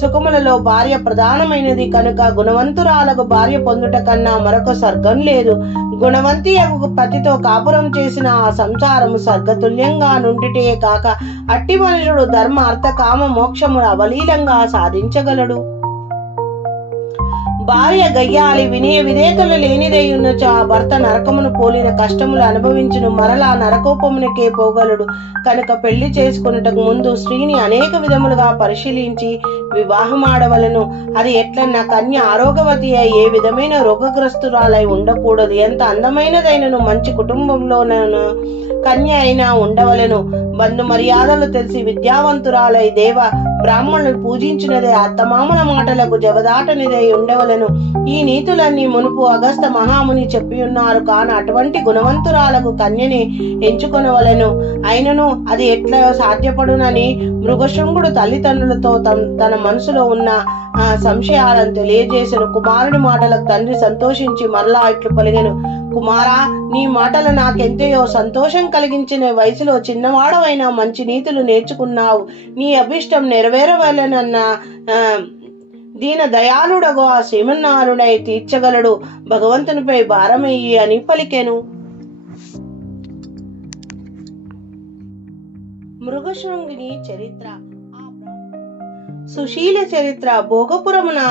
సుఖములలో భార్య ప్రధానమైనది కనుక గుణవంతురాలకు భార్య పొందుట కన్నా మరొక స్వర్గం లేదు. గుణవంతి పతితో కాపురం చేసిన ఆ సంసారము స్వర్గతుల్యంగా నుండిటే కాక అట్టి మనుషుడు ధర్మ, అర్థ, కామ, మోక్షములు అవలీలంగా సాధించగలడు. భార్య గయ్యాలి, వినయ విధేయతలు లేనిదై ఉన్నచో ఆ భర్త నరకమును పోలిన కష్టములు అనుభవించును, మరలా నరకోపమునకే పోగలడు. కనుక పెళ్లి చేసుకున్నటకు ముందు స్త్రీని అనేక విధములుగా పరిశీలించి వివాహమాడవలను. అది ఎట్లన్నా కన్య ఆరోగ్యవతి అయి ఏ విధమైన రోగగ్రస్తురాలై ఉండకూడదు. ఎంత అందమైనదైనను మంచి కుటుంబంలోనూ కన్య అయినా ఉండవలను. బంధు మర్యాదలు తెలిసి విద్యావంతురాలై దేవ బ్రాహ్మణులు పూజించినదే, అత్తమామల మాటలకు జవదాటనిదై ఉండవలను. ఉండవలెను. ఈ నీతులన్నీ మునుపు అగస్త మహాముని చెప్పి ఉన్నారు. కాన అటువంటి గుణవంతురాలకు కన్యని ఎంచుకొనవలెను. అయినను అది ఎట్లా సాధ్యపడునని మృగశృంగుడు తల్లిదండ్రులతో తన మనసులో ఉన్న సంశయాలను తెలియజేసెను. కుమారుడి మాటలకు తండ్రి సంతోషించి మరలా ఇట్లు పలిగెను. కుమారా, నీ మాటలు నాకెంతయో సంతోషం కలిగించిన వయసులో చిన్నవాడవైనా మంచి నీతులు నేర్చుకున్నావు. నీ అభిష్టం నెరవేరవలెనన్న దీన దయాళుడగు ఆ శ్రీమన్నారుడై తీర్చగలడు. భగవంతునిపై భారమయ్యి అని పలికెను. మృగశృంగిని చరిత్ర. సుశీల చరిత్ర. భోగపురమున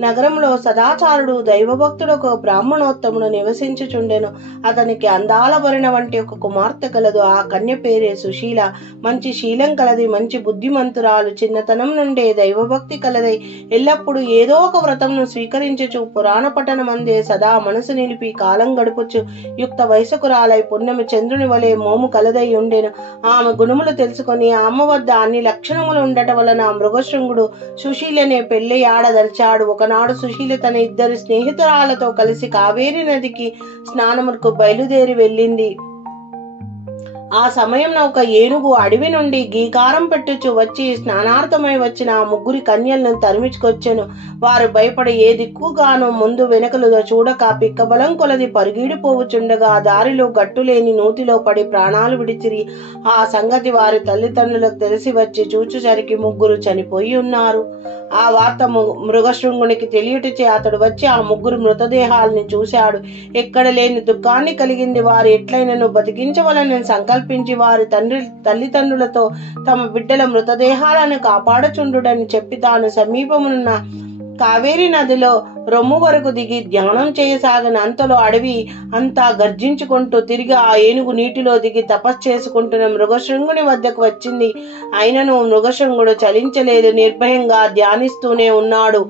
నగరంలో సదాచారుడు దైవభక్తుడు ఒక బ్రాహ్మణోత్తముడు నివసించుచుండెను. అతనికి అందాల భరిణ వంటి ఒక కుమార్తె కలదు. ఆ కన్య పేరే సుశీల. మంచి శీలం కలది, మంచి బుద్ధిమంతురాలు. చిన్నతనం నుండే దైవభక్తి కలదై ఎల్లప్పుడూ ఏదో ఒక వ్రతంను స్వీకరించుచు పురాణ పఠనమందే సదా మనసు నిలిపి కాలం గడుపుచు యుక్త వయసుకురాలై పున్నమి చంద్రుని వలె మోము కలదై ఉండెను. ఆమె గుణములు తెలుసుకొని ఆమె వద్ద అన్ని లక్షణములు ఉండటం వలన మృగశృంగుడు సుశీలనే పెళ్లి ఆడదలిచాడు. ఒకనాడు సుశీల తన ఇద్దరు స్నేహితురాలతో కలిసి కావేరి నదికి స్నానములకు బయలుదేరి వెళ్ళింది. ఆ సమయంలో ఒక ఏనుగు అడవి నుండి గీకారం పెట్టుచు వచ్చి స్నానార్థమై వచ్చిన ఆ ముగ్గురి కన్యలను తరిమించుకొచ్చెను. వారు భయపడి ఏ దిక్కుగానో ముందు వెనకలుగా చూడక పిక్కబలం కొలది పరిగీడిపోవుచుండగా దారిలో గట్టులేని నూతిలో పడి ప్రాణాలు విడిచిరి. ఆ సంగతి వారి తల్లిదండ్రులకు తెలిసి వచ్చి చూచుసరికి ముగ్గురు చనిపోయి ఉన్నారు. ఆ వార్త మృగశృంగునికి తెలియటచే అతడు వచ్చి ఆ ముగ్గురు మృతదేహాలని చూశాడు. ఎక్కడ లేని దుఃఖాన్ని కలిగింది. వారు ఎట్లయినను బతికించవలని సంకల్పించి వారి తల్లిదండ్రులతో తమ బిడ్డల మృతదేహాలను కాపాడుచుండుడని చెప్పి తాను సమీపమున్న కావేరి నదిలో రొమ్ము వరకు దిగి ధ్యానం చేయసాగిన. అంతలో అడవి అంతా గర్జించుకుంటూ తిరిగి ఆ ఏనుగు నీటిలో దిగి తపస్సు చేసుకుంటున్న మృగశృంగుని వద్దకు వచ్చింది. అయినను మృగశృంగుడు చలించలేదు, నిర్భయంగా ధ్యానిస్తూనే ఉన్నాడు.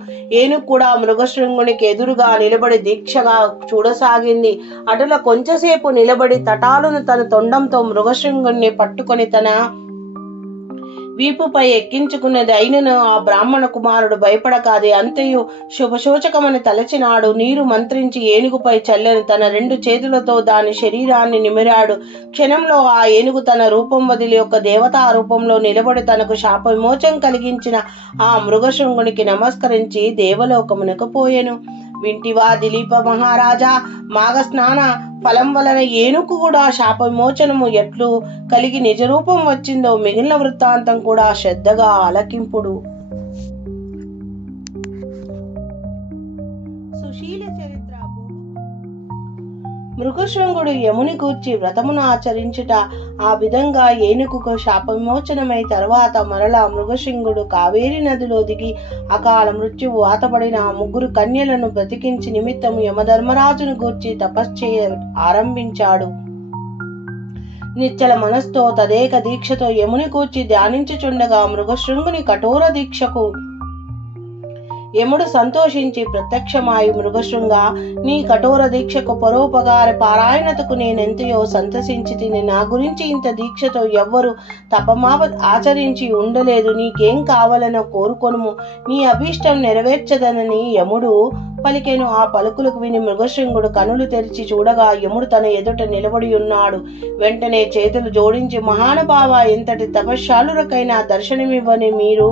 ఏనుగు కూడా మృగశృంగునికి ఎదురుగా నిలబడి దీక్షగా చూడసాగింది. అటులో కొంచెంసేపు నిలబడి తటాలను తన తొండంతో మృగశృంగుని పట్టుకొని తన వీపుపై ఎక్కించుకున్నది. అయినను ఆ బ్రాహ్మణ కుమారుడు భయపడక అది అంతయు శుభసూచకమని తలచినాడు. నీరు మంత్రించి ఏనుగుపై చల్లని తన రెండు చేతులతో దాని శరీరాన్ని నిమిరాడు. క్షణంలో ఆ ఏనుగు తన రూపం వదిలి ఒక దేవతా రూపంలో నిలబడి తనకు శాప విమోచం కలిగించిన ఆ మృగశృంగునికి నమస్కరించి దేవలోకమునకు పోయెను. వింటివా దిలీప మహారాజా, మాఘ స్నాన ఫలం వలన ఏనుగు కూడా శాప విమోచనము ఎట్లు కలిగి నిజరూపం వచ్చిందో మిగిలిన వృత్తాంతం కూడా శ్రద్ధగా ఆలకింపుడు. సుశీల చరిత్ర. మృగశృంగుడు యముని గూర్చి వ్రతమును ఆచరించుట ఆ విధంగా ఏనుగుకు శాప విమోచనమై తర్వాత మరలా మృగశృంగుడు కావేరి నదిలో దిగి అకాల మృత్యువు వాతపడిన ఆ ముగ్గురు కన్యలను బ్రతికించి నిమిత్తము యమధర్మరాజును గూర్చి తపశ్చేయ ఆరంభించాడు. నిశ్చల మనస్తో తదేక దీక్షతో యముని గూర్చి ధ్యానించుచుండగా మృగశృంగుని కఠోర దీక్షకు యముడు సంతోషించి ప్రత్యక్షమాయి, మృగశృంగ, నీ కఠోర దీక్షకు పరోపకార పారాయణతకు నేనెంతయో సంతసించి తిని. నా గురించి ఇంత దీక్షతో ఎవ్వరు తపమాప ఆచరించి ఉండలేదు. నీకేం కావాలనో కోరుకొనుము, నీ అభీష్టం నెరవేర్చదనని యముడు పలికెను. ఆ పలుకులకు విని మృగశృంగుడు కనులు తెరిచి చూడగా యముడు తన ఎదుట నిలబడి ఉన్నాడు. వెంటనే చేతులు జోడించి, మహానుభావ, ఎంతటి తపశ్శాలురకైనా దర్శనమివ్వని మీరు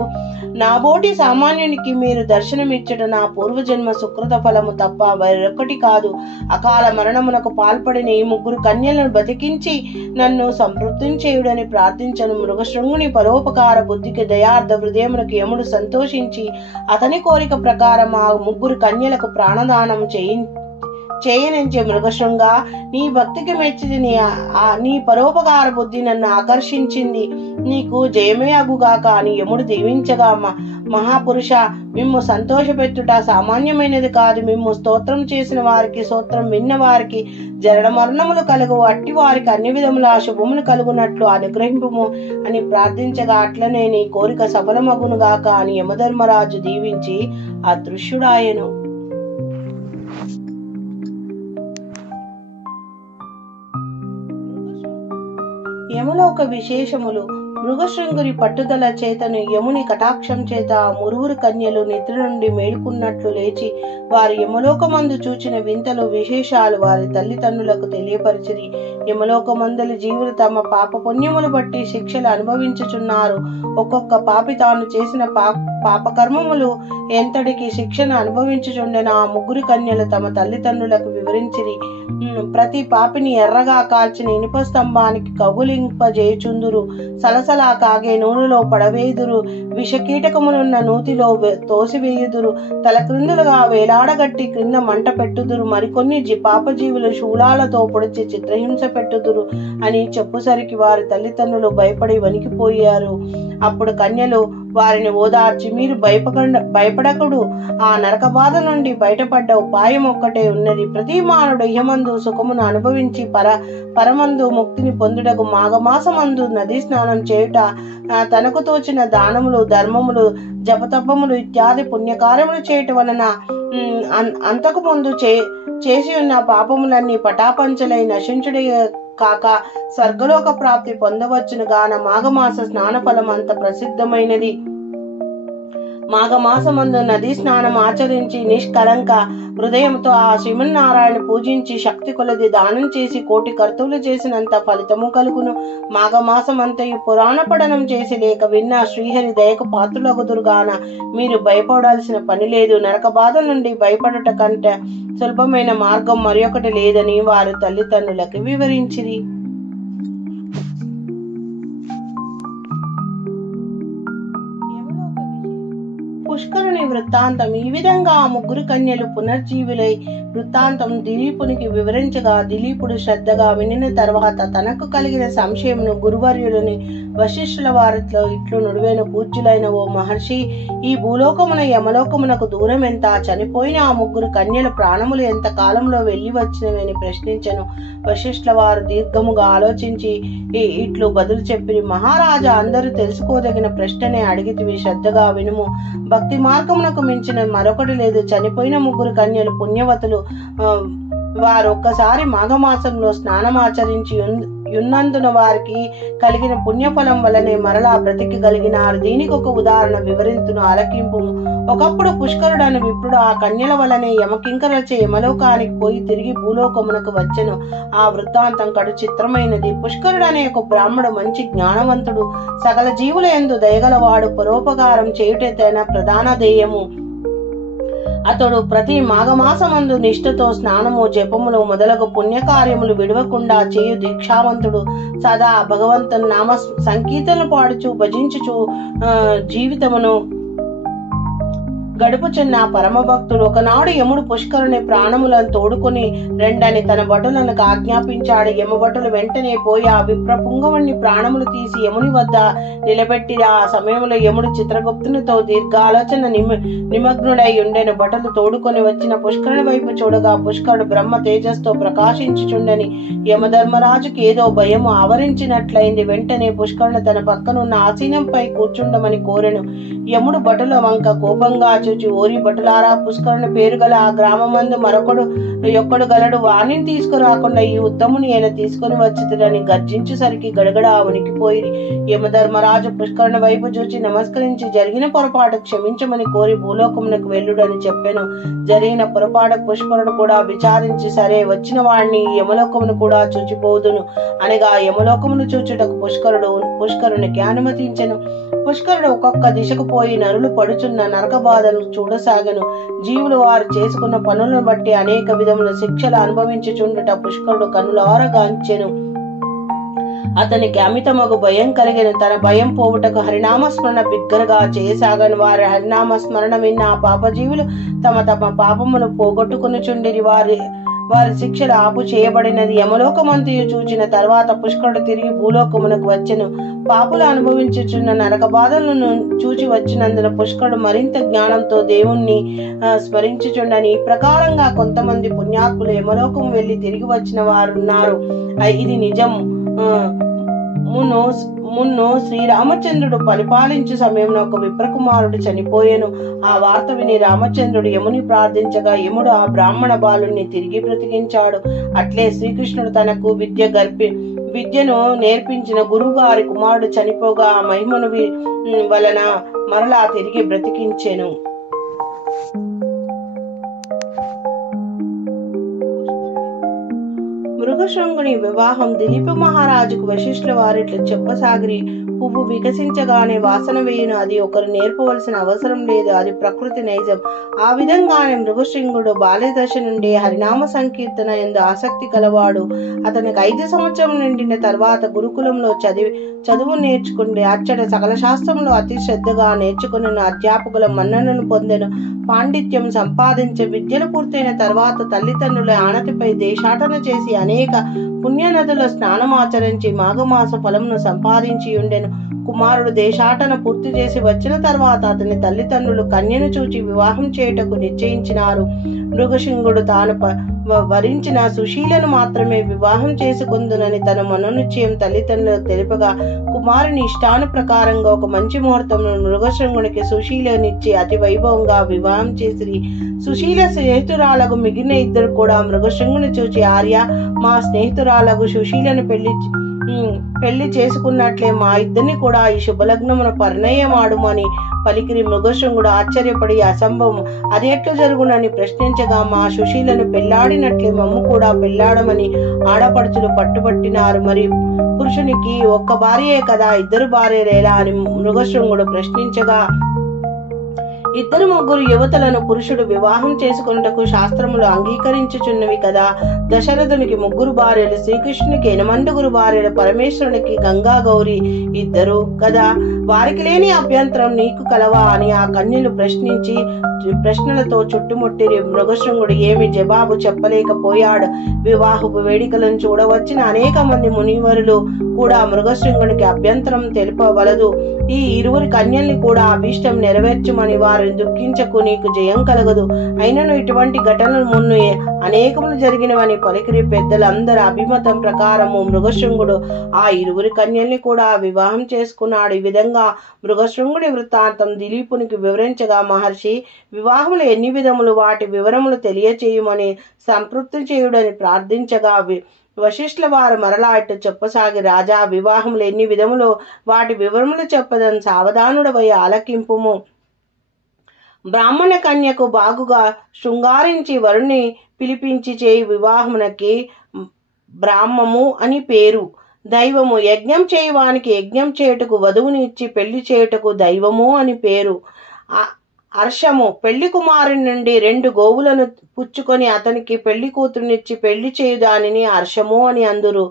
నాబోటి సామాన్యునికి మీరు దర్శనమిచ్చట నా పూర్వజన్మ సుకృత ఫలము తప్ప వేరొకటి కాదు. అకాల మరణమునకు పాల్పడిన ఈ ముగ్గురు కన్యలను బతికించి నన్ను సంతృప్తిని చేయుడని ప్రార్థించను. మృగశృంగుని పరోపకార బుద్ధికి దయార్థ హృదయమునకు యముడు సంతోషించి అతని కోరిక ప్రకారం ఆ ముగ్గురు కన్యలకు ప్రాణదానం చేయనించే. మృగశృంగ, నీ భక్తికి మెచ్చిది నీ పరోపకార బుద్ధి నన్ను ఆకర్షించింది. నీకు జయమే అగుగాక అని యముడు దీవించగా, మహాపురుష, మిమ్ము సంతోషపెట్టుట సామాన్యమైనది కాదు. మిమ్ము స్తోత్రం చేసిన వారికి, స్తోత్రం విన్న వారికి జరణ మరణములు కలుగు, అట్టి వారికి అన్ని విధముల శుభములు కలుగునట్లు అనుగ్రహింపుము అని ప్రార్థించగా, అట్లనే నీ కోరిక సఫలమగునుగాక అని యమధర్మరాజు దీవించి అదృశ్యుడాయెను. యమలోక విశేషములు. మృగశృంగుని పట్టుదల చేతను యముని కటాక్షం చేత మురుగురు కన్యలు నిద్ర నుండి మేలుకున్నట్లు లేచి వారి యమలోకమందు చూచిన వింతలు విశేషాలు వారి తల్లిదండ్రులకు తెలియపరిచిరి. యమలోకమందలి జీవులు తమ పాప పుణ్యములు బట్టి శిక్షలు అనుభవించుచున్నారు. ఒక్కొక్క పాపి తాను చేసిన పాపకర్మములు ఎంతటికి శిక్షను అనుభవించుచుండెన ఆ ముగ్గురు కన్యలు తమ తల్లిదండ్రులకు వివరించిరి. ప్రతి పాపిని ఎర్రగా కాల్చిన ఇనుప స్తంభానికి కగులింపజేయుచుందురు. సలసలా కాగే నూనెలో పడవేయుదురు. విషకీటకములున్న నూతిలో తోసివేయుదురు. తల క్రిందులుగా వేలాడగట్టి క్రింద మంట పెట్టుదురు. మరికొన్ని పాపజీవులు శూలాలతో పొడిచి చిత్రహింస పెట్టుదురు అని చెప్పుసరికి వారి తల్లిదండ్రులు భయపడి వణికిపోయారు. అప్పుడు కన్యలు వారిని ఓదార్చి, మీరు భయపడకుడు, ఆ నరక బాధ నుండి బయటపడ్డ ఉపాయం ఒక్కటే ఉన్నది. ప్రతి మానవుడు ఇహమందు సుఖమును అనుభవించి పరమందు ముక్తిని పొందుటకు మాఘమాసమందు నదీ స్నానం చేయుట, తనకు తోచిన దానములు ధర్మములు జపతపములు ఇత్యాది పుణ్యకార్యములు చేయట వలన అంతకు ముందు చేసి ఉన్న పాపములన్నీ పటాపంచలై నశించుడే కాక స్వర్గలోక ప్రాప్తి పొందవచ్చును గాన మాఘమాస స్నాన ఫలం అంత ప్రసిద్ధమైనది. మాఘమాసమందు నదీ స్నానం ఆచరించి నిష్కలంక హృదయంతో ఆ శ్రీమన్నారాయణ పూజించి శక్తి కొలది దానం చేసి కోటి కర్తవులు చేసినంత ఫలితము కలుగును. మాఘమాసమంతయు పురాణ పఠనం చేసి లేక విన్నా శ్రీహరి దయకు పాత్రులగుదురుగాన మీరు భయపడాల్సిన పని లేదు. నరక బాధ నుండి భయపడుట కంటే సులభమైన మార్గం మరొకటి లేదని వారు తల్లిదండ్రులకు వివరించిరి. పుష్కరుని వృత్తాంతం. ఈ విధంగా ఆ ముగ్గురు కన్యలు పునర్జీవులై వృత్తాంతం దిలీపునికి వివరించగా దిలీపుడు శ్రద్ధగా వినిన తర్వాత తనకు కలిగిన సంశయమును గురువర్యులని వశిష్ఠుల వారితో ఇట్లు నుడివేను. పూజ్యులైన ఓ మహర్షి, ఈ భూలోకమున యమలోకమునకు దూరం ఎంత? చనిపోయిన ఆ ముగ్గురు కన్యల ప్రాణములు ఎంత కాలంలో వెళ్లి వచ్చినవని ప్రశ్నించను. వశిష్ఠుల వారు దీర్ఘముగా ఆలోచించి ఇట్లు బదులు చెప్పిరి. మహారాజా, అందరూ తెలుసుకోదగిన ప్రశ్ననే అడిగితివి, శ్రద్ధగా వినుము. భక్తి మార్గమునకు మించిన మరొకటి లేదు. చనిపోయిన ముగ్గురు కన్యలు పుణ్యవతులు. వారు ఒక్కసారి మాఘమాసంలో స్నానమాచరించి యున్నందున వారికి కలిగిన పుణ్యఫలం వలనే మరలా బ్రతికగలిగినారు. దీనికి ఒక ఉదాహరణ వివరించును, ఆలకింపు. ఒకప్పుడు పుష్కరుడను విప్రుడు ఆ కన్యల వలనే యమకింకరచే యమలోకానికి పోయి తిరిగి భూలోకమునకు వచ్చెను. ఆ వృత్తాంతం కడు చిత్రమైనది. పుష్కరుడు అనే ఒక బ్రాహ్మడు మంచి జ్ఞానవంతుడు, సకల జీవుల యందు దయగలవాడు, పరోపకారం చేయుటే తన ప్రధాన ధ్యేయము. అతడు ప్రతి మాఘమాసమందు నిష్ఠతో స్నానము జపములు మొదలగు పుణ్యకార్యములు విడవకుండా చేయు దీక్షావంతుడు. సదా భగవంతుని నామ సంకీర్తనలు పాడుచు భజించుచు జీవితమును గడుపుచున్న పరమ భక్తుడు. ఒకనాడు యముడు పుష్కరుని ప్రాణములను తోడుకుని రెండని తన భటులను ఆజ్ఞాపించాడు. యమభటులు వెంటనే పోయి ఆ విప్రపుంగవుని ప్రాణములు తీసి యముని వద్ద నిలబెట్టి ఆ సమయంలో యముడు చిత్రగుప్తునితో దీర్ఘాలోచన నిమగ్నుడై ఉండెను. భటులు తోడుకొని వచ్చిన పుష్కరుని వైపు చూడగా పుష్కరుడు బ్రహ్మ తేజస్తో ప్రకాశించుచుండని యమధర్మరాజుకి ఏదో భయము ఆవరించినట్లయింది. వెంటనే పుష్కరుని తన పక్కనున్న ఆసీనంపై కూర్చుండమని కోరెను. యముడు భటుల వంక కోపంగా చూచి, ఓరి భటులారా, పుష్కరుని పేరు గల ఆ గ్రామమందు ఒక్కడు గలడు, వాణిని తీసుకురాకుండా ఈ ఉత్తముని ఆయన తీసుకుని వచ్చిదని గర్జించేసరికి గడగడ వణికిపోయి యమధర్మరాజు పుష్కరుని వైపు చూచి నమస్కరించి జరిగిన పొరపాటు క్షమించమని కోరి భూలోకమునకు వెళ్ళుడని చెప్పాను. జరిగిన పొరపాటు పుష్కరుడు కూడా విచారించి, సరే, వచ్చిన వాడిని యమలోకమును కూడా చూచిపోదును అనగా యమలోకమును చూచుటకు పుష్కరునికి అనుమతించెను. పుష్కరుడు ఒక్కొక్క దిశకు పోయి నరులు పడుచున్న నరక బాధను చూడసాగను. జీవులు వారు చేసుకున్న పనులను బట్టి అనేక విధముల శిక్షలు అనుభవించుచుండుట పుష్కరుడు కన్నులారగాంచెను. అతనికి అమితమగు భయం కలిగిన. తన భయం పోవుటకు హరినామస్మరణ బిగ్గరగా చేయసాగను. వారి హరినామస్మరణ విన్న ఆ పాపజీవులు తమ తమ పాపమును పోగొట్టుకునిచుండిరి. వారి శిక్షలు ఆపు చేయబడినది. యమలోకమంతయు చూచిన తర్వాత పుష్కరుడు తిరిగి భూలోకమునకు వచ్చెను. పాపులు అనుభవించుచున్న నరక బాధలను చూచి వచ్చినందున పుష్కరుడు మరింత జ్ఞానంతో దేవుణ్ణి స్మరించుచుండని. ఈ ప్రకారంగా కొంతమంది పుణ్యాత్ములు యమలోకం వెళ్లి తిరిగి వచ్చిన వారున్నారు. ఇది నిజం. మున్నో శ్రీరామచంద్రుడు పరిపాలించే సమయంలో ఒక విప్రకుమారుడు చనిపోయెను. ఆ వార్త విని రామచంద్రుడు యముని ప్రార్థించగా యముడు ఆ బ్రాహ్మణ బాలుని తిరిగి బ్రతికించాడు. అట్లే శ్రీకృష్ణుడు తనకు విద్యను నేర్పించిన గురువు గారి కుమారుడు చనిపోగా ఆ మహిమను వలన మరలా తిరిగి బ్రతికించెను. మృగశృంగుని వివాహం. దిలీప మహారాజుకు వశిష్ఠుల వారిట్లు చెప్పసాగిరి. పువ్వు వికసించగానే వాసన వేయును, అది ఒకరు నేర్పవలసిన అవసరం లేదు, అది ప్రకృతి నైజం. ఆ విధంగానే మృగశృంగుడు బాల్యదశ నుండి హరినామ సంకీర్తన యందు ఆసక్తి కలవాడు. అతనికి 5 సంవత్సరం నిండిన తర్వాత గురుకులంలో చదువు నేర్చుకుని అచ్చట సకల శాస్త్రంలో అతి శ్రద్ధగా నేర్చుకుని అధ్యాపకుల మన్ననను పొందెను. పాండిత్యం సంపాదించే విద్యలు పూర్తయిన తర్వాత తల్లిదండ్రుల ఆనతిపై దేశాటన చేసి అనేక పుణ్యనదుల స్నానమాచరించి మాఘమాస ఫలమును సంపాదించి ఉండెను. కుమారుడు దేశాటన పూర్తి చేసి వచ్చిన తర్వాత అతని తల్లిదండ్రులు కన్యను చూచి వివాహం చేయుటకు నిశ్చయించినారు. మృగశృంగుడు తాను వరించిన సుశీలను మాత్రమే వివాహం చేసుకుందునని తన మనోనిశ్చయం తల్లిదండ్రులకు తెలుపగా కుమారుని ఇష్టాను ప్రకారంగా ఒక మంచి ముహూర్తంలో మృగశృంగునికి సుశీలనిచ్చి అతి వైభవంగా వివాహం చేసిరి. సుశీల స్నేహితురాలకు మిగిలిన ఇద్దరు కూడా మృగశృంగుని చూచి, ఆర్య, మా స్నేహితురాలకు సుశీలను పెళ్లి చేసుకున్నట్లే మా ఇద్దరిని కూడా ఈ శుభలగ్నమున పరిణయమాడుమని పలికిరి. మృగశృంగుడు ఆశ్చర్యపడి, అసంభవం, అది ఎట్లు జరుగునని ప్రశ్నించగా, మా సుశీలను పెళ్లాడినట్లే మమ్ము కూడా పెళ్లాడమని ఆడపడుచులు పట్టుబట్టినారు. మరి పురుషునికి ఒక్క భార్యే కదా, ఇద్దరు భార్యలేలా అని మృగశృంగుడు ప్రశ్నించగా, 2-3 యువతులను పురుషుడు వివాహం చేసుకున్నటకు శాస్త్రములు అంగీకరించుచున్నవి కదా. దశరథునికి 3 భార్యలు, శ్రీకృష్ణునికి 8 భార్యలు, పరమేశ్వరునికి గంగా గౌరి 2 కదా. వారికి లేని అభ్యంతరం నీకు కలవా అని ఆ కన్యలు ప్రశ్నలతో చుట్టుముట్టిరి. మృగశృంగుడు ఏమి జవాబు చెప్పలేకపోయాడు. వివాహపు వేడుకలను చూడవచ్చిన అనేక మంది మునివరులు కూడా మృగశృంగునికి అభ్యంతరం తెలుపవలదు. ఈ 2 కన్యల్ని కూడా అభీష్టం నెరవేర్చమని వారిని దుఃఖించకు, నీకు జయం కలగదు. అయినను ఇటువంటి ఘటనలు మున్ను అనేకములు జరిగినవని పలికిరి. పెద్దలందరి అభిమతం ప్రకారము మృగశృంగుడు ఆ 2 కన్యల్ని కూడా వివాహం చేసుకున్నాడు. ఈ విధంగా మృగశృంగుడి వృత్తాంతం దిలీపునికి వివరించగా, మహర్షి, వివాహములు ఎన్ని విధములు, వాటి వివరములు తెలియచేయమని సంతృప్తి చేయుడని ప్రార్థించగా, వశిష్ఠుల వారు మరలా ఇట్టు చెప్పసాగి, రాజా, వివాహములు ఎన్ని విధములు, వాటి వివరములు చెప్పదని సావధానుడవై ఆలకింపుము. బ్రాహ్మణ కన్యకు బాగుగా శృంగారించి వరుణ్ణి పిలిపించి చేయి వివాహమునకి బ్రాహ్మము అని పేరు. దైవము, యజ్ఞం చేయువానికి యజ్ఞం చేయుటకు వధువుని ఇచ్చి పెళ్లి చేయుటకు దైవము అని పేరు. హర్షము, పెళ్లి కుమారుని నుండి 2 గోవులను పుచ్చుకొని అతనికి పెళ్లి కూతురునిచ్చి పెళ్లి చేయు దానిని హర్షము అని అందురు.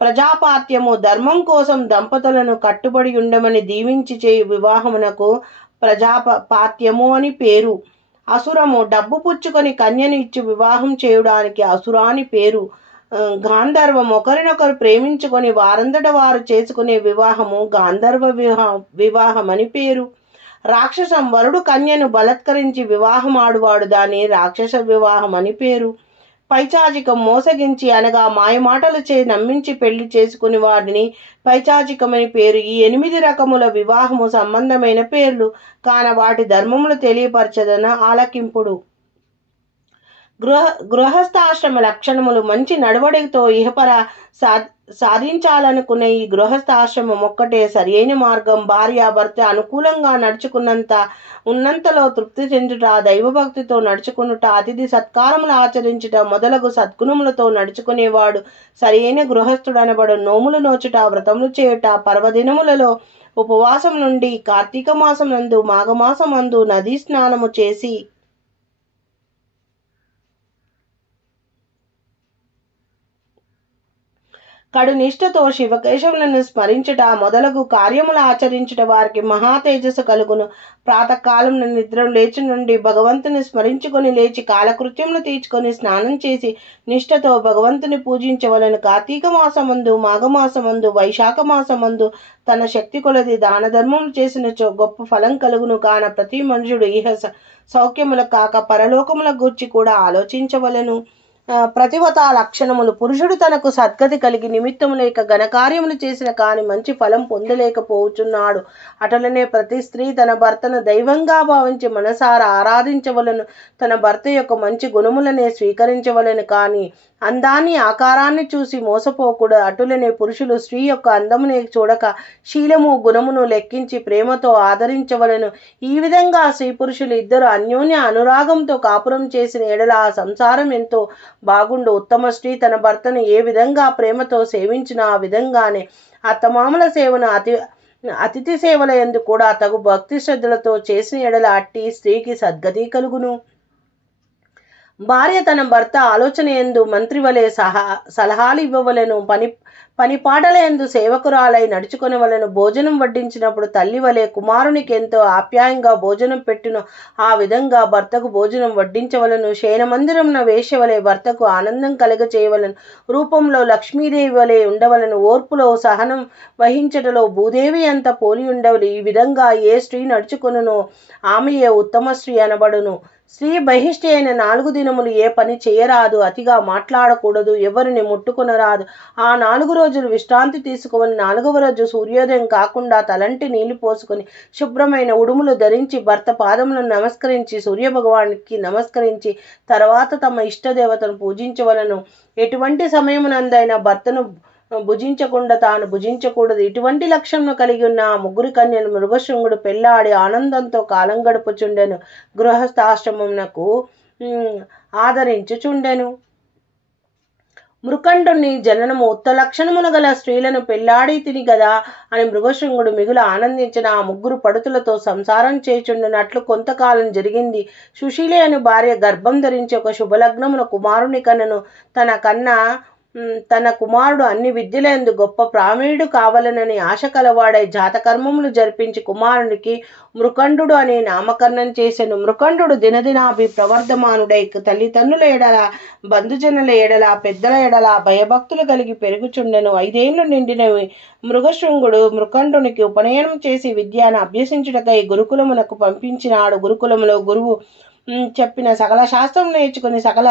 ప్రజాపాత్యము, ధర్మం కోసం దంపతులను కట్టుబడి ఉండమని దీవించి చేయు వివాహమునకు ప్రజాపాత్యము అని పేరు. అసురము, డబ్బు పుచ్చుకొని కన్యను ఇచ్చి వివాహం చేయడానికి అసుర అని పేరు. గాంధర్వం, ఒకరినొకరు ప్రేమించుకొని వారందట వారు చేసుకునే వివాహము గాంధర్వ వివాహం అని పేరు. రాక్షసం, వరుడు కన్యను బలత్కరించి వివాహం ఆడువాడు, దాని రాక్షస వివాహం అని పేరు. పైచాచికం, మోసగించి అనగా మాయమాటలు నమ్మించి పెళ్లి చేసుకుని వాడిని పైచాచికమని పేరు. ఈ 8 రకముల వివాహము సంబంధమైన పేర్లు కాన వాటి ధర్మములు తెలియపరచదన ఆలకింపుడు. గృహస్థాశ్రమ లక్షణములు. మంచి నడవడితో ఇహపర సాధించాలనుకునే ఈ గృహస్థాశ్రమం ఒక్కటే సరి అయిన మార్గం. భార్య భర్త అనుకూలంగా ఉన్నంతలో తృప్తి చెందుట, దైవభక్తితో నడుచుకునుట, అతిథి సత్కారములు ఆచరించుట మొదలగు సద్గుణములతో నడుచుకునేవాడు సరి అయిన గృహస్థుడనబడు. నోములు నోచుట, వ్రతములు చేయుట, పర్వదినములలో ఉపవాసం నుండి, కార్తీక మాసం నందు మాఘమాసమందు నదీ స్నానము చేసి కడు నిష్ఠతో శివకేశవులను స్మరించుట మొదలగు కార్యములు ఆచరించుట వారికి మహా తేజస్సు కలుగును. ప్రాతకాలం నిద్ర లేచి నుండి భగవంతుని స్మరించుకొని లేచి కాలకృత్యములు తీర్చుకొని స్నానం చేసి నిష్ఠతో భగవంతుని పూజించవలను. కార్తీక మాసమందు, మాఘమాసమందు, వైశాఖ మాసమందు తన శక్తి కొలది దాన ధర్మములు చేసిన గొప్ప ఫలం కలుగును. కాన ప్రతి మనుషుడు ఇహ సౌఖ్యముల కాక పరలోకముల గూర్చి కూడా ఆలోచించవలను. ప్రతివత లక్షణములు. పురుషుడు తనకు సద్గతి కలిగి నిమిత్తము లేక ఘనకార్యములు చేసిన కాని మంచి ఫలం పొందలేకపోవచ్చున్నాడు. అటులనే ప్రతి స్త్రీ తన భర్తను దైవంగా భావించి మనసారా ఆరాధించవలను. తన భర్త యొక్క మంచి గుణములనే స్వీకరించవలను కానీ అందాన్ని ఆకారాన్ని చూసి మోసపోకూడదు. అటులనే పురుషులు స్త్రీ యొక్క అందమునే చూడక శీలము గుణమును లెక్కించి ప్రేమతో ఆదరించవలను. ఈ విధంగా స్త్రీ పురుషులు ఇద్దరు అన్యోన్య అనురాగంతో కాపురం చేసిన ఎడల ఆ సంసారం ఎంతో బాగుండు. ఉత్తమ స్త్రీ తన భర్తను ఏ విధంగా ప్రేమతో సేవించిన ఆ విధంగానే అత్తమామల సేవను అతిథి సేవల యందు కూడా తగు భక్తి శ్రద్ధలతో చేసిన ఎడల అట్టి స్త్రీకి సద్గతి కలుగును. భార్య తన భర్త ఆలోచన యందు మంత్రి వలె సలహాలు ఇవ్వవలను. పనిపాటల యందు సేవకురాలై నడుచుకొనవలను. భోజనం వడ్డించినప్పుడు తల్లి వలె కుమారునికి ఎంతో ఆప్యాయంగా భోజనం పెట్టును ఆ విధంగా భర్తకు భోజనం వడ్డించవలను. శయనమందిరమున వేశ్య వలె భర్తకు ఆనందం కలగ చేయవలను. రూపంలో లక్ష్మీదేవి వలె ఉండవలను. ఓర్పులో సహనం వహించటలో భూదేవి అంత పోలి ఉండవలు. ఈ విధంగా ఏ స్త్రీ నడుచుకొనునో ఆమెయే ఉత్తమ స్త్రీ అనబడును. స్త్రీ బహిష్టి అయిన 4 దినములు ఏ పని చేయరాదు, అతిగా మాట్లాడకూడదు, ఎవరిని ముట్టుకొనరాదు. ఆ 4 రోజులు విశ్రాంతి తీసుకుని 4వ రోజు సూర్యోదయం కాకుండా తలంటి నీళ్లు పోసుకొని శుభ్రమైన ఉడుములు ధరించి భర్త పాదములను నమస్కరించి సూర్యభగవానికి నమస్కరించి తర్వాత తమ ఇష్టదేవతను పూజించవలను. ఎటువంటి సమయమునందైనా భర్తను భుజించకుండా తాను భుజించకూడదు. ఇటువంటి లక్ష్యం కలిగి ఉన్న ఆ 3 కన్యలు మృగశృంగుడు పెళ్లాడి ఆనందంతో కాలం గడుపుచుండెను. గృహస్థాశ్రమమునకు ఆదరించుచుండెను. మృకండుని జననము ఉత్త లక్షణములు గల స్త్రీలను పెళ్లాడి తిని గదా అని మృగశృంగుడు మిగులు ఆనందించిన ఆ 3 పడుతులతో సంసారం చేయుచుండనట్లు కొంతకాలం జరిగింది. సుశీలి అను భార్య గర్భం ధరించి ఒక శుభలగ్నమున కుమారుని కన్నను. తన కుమారుడు అన్ని విద్యలందు గొప్ప ప్రావీణుడు కావాలనని ఆశ కలవాడై జాతకర్మములు జరిపించి కుమారునికి మృకండు అనే నామకరణం చేసెను. మృకండు దినదినాభి ప్రవర్ధమానుడై తల్లిదండ్రుల ఎడల బంధుజనుల ఎడల పెద్దల ఎడల భయభక్తులు కలిగి పెరుగుచుండెను. 5 ఏళ్లు నిండిన మృగశృంగుడు మృకండునికి ఉపనయనం చేసి విద్యను అభ్యసించుటకై గురుకులమునకు పంపించినాడు. గురుకులములో గురువు చెప్పిన సకల శాస్త్రం నేర్చుకుని సకల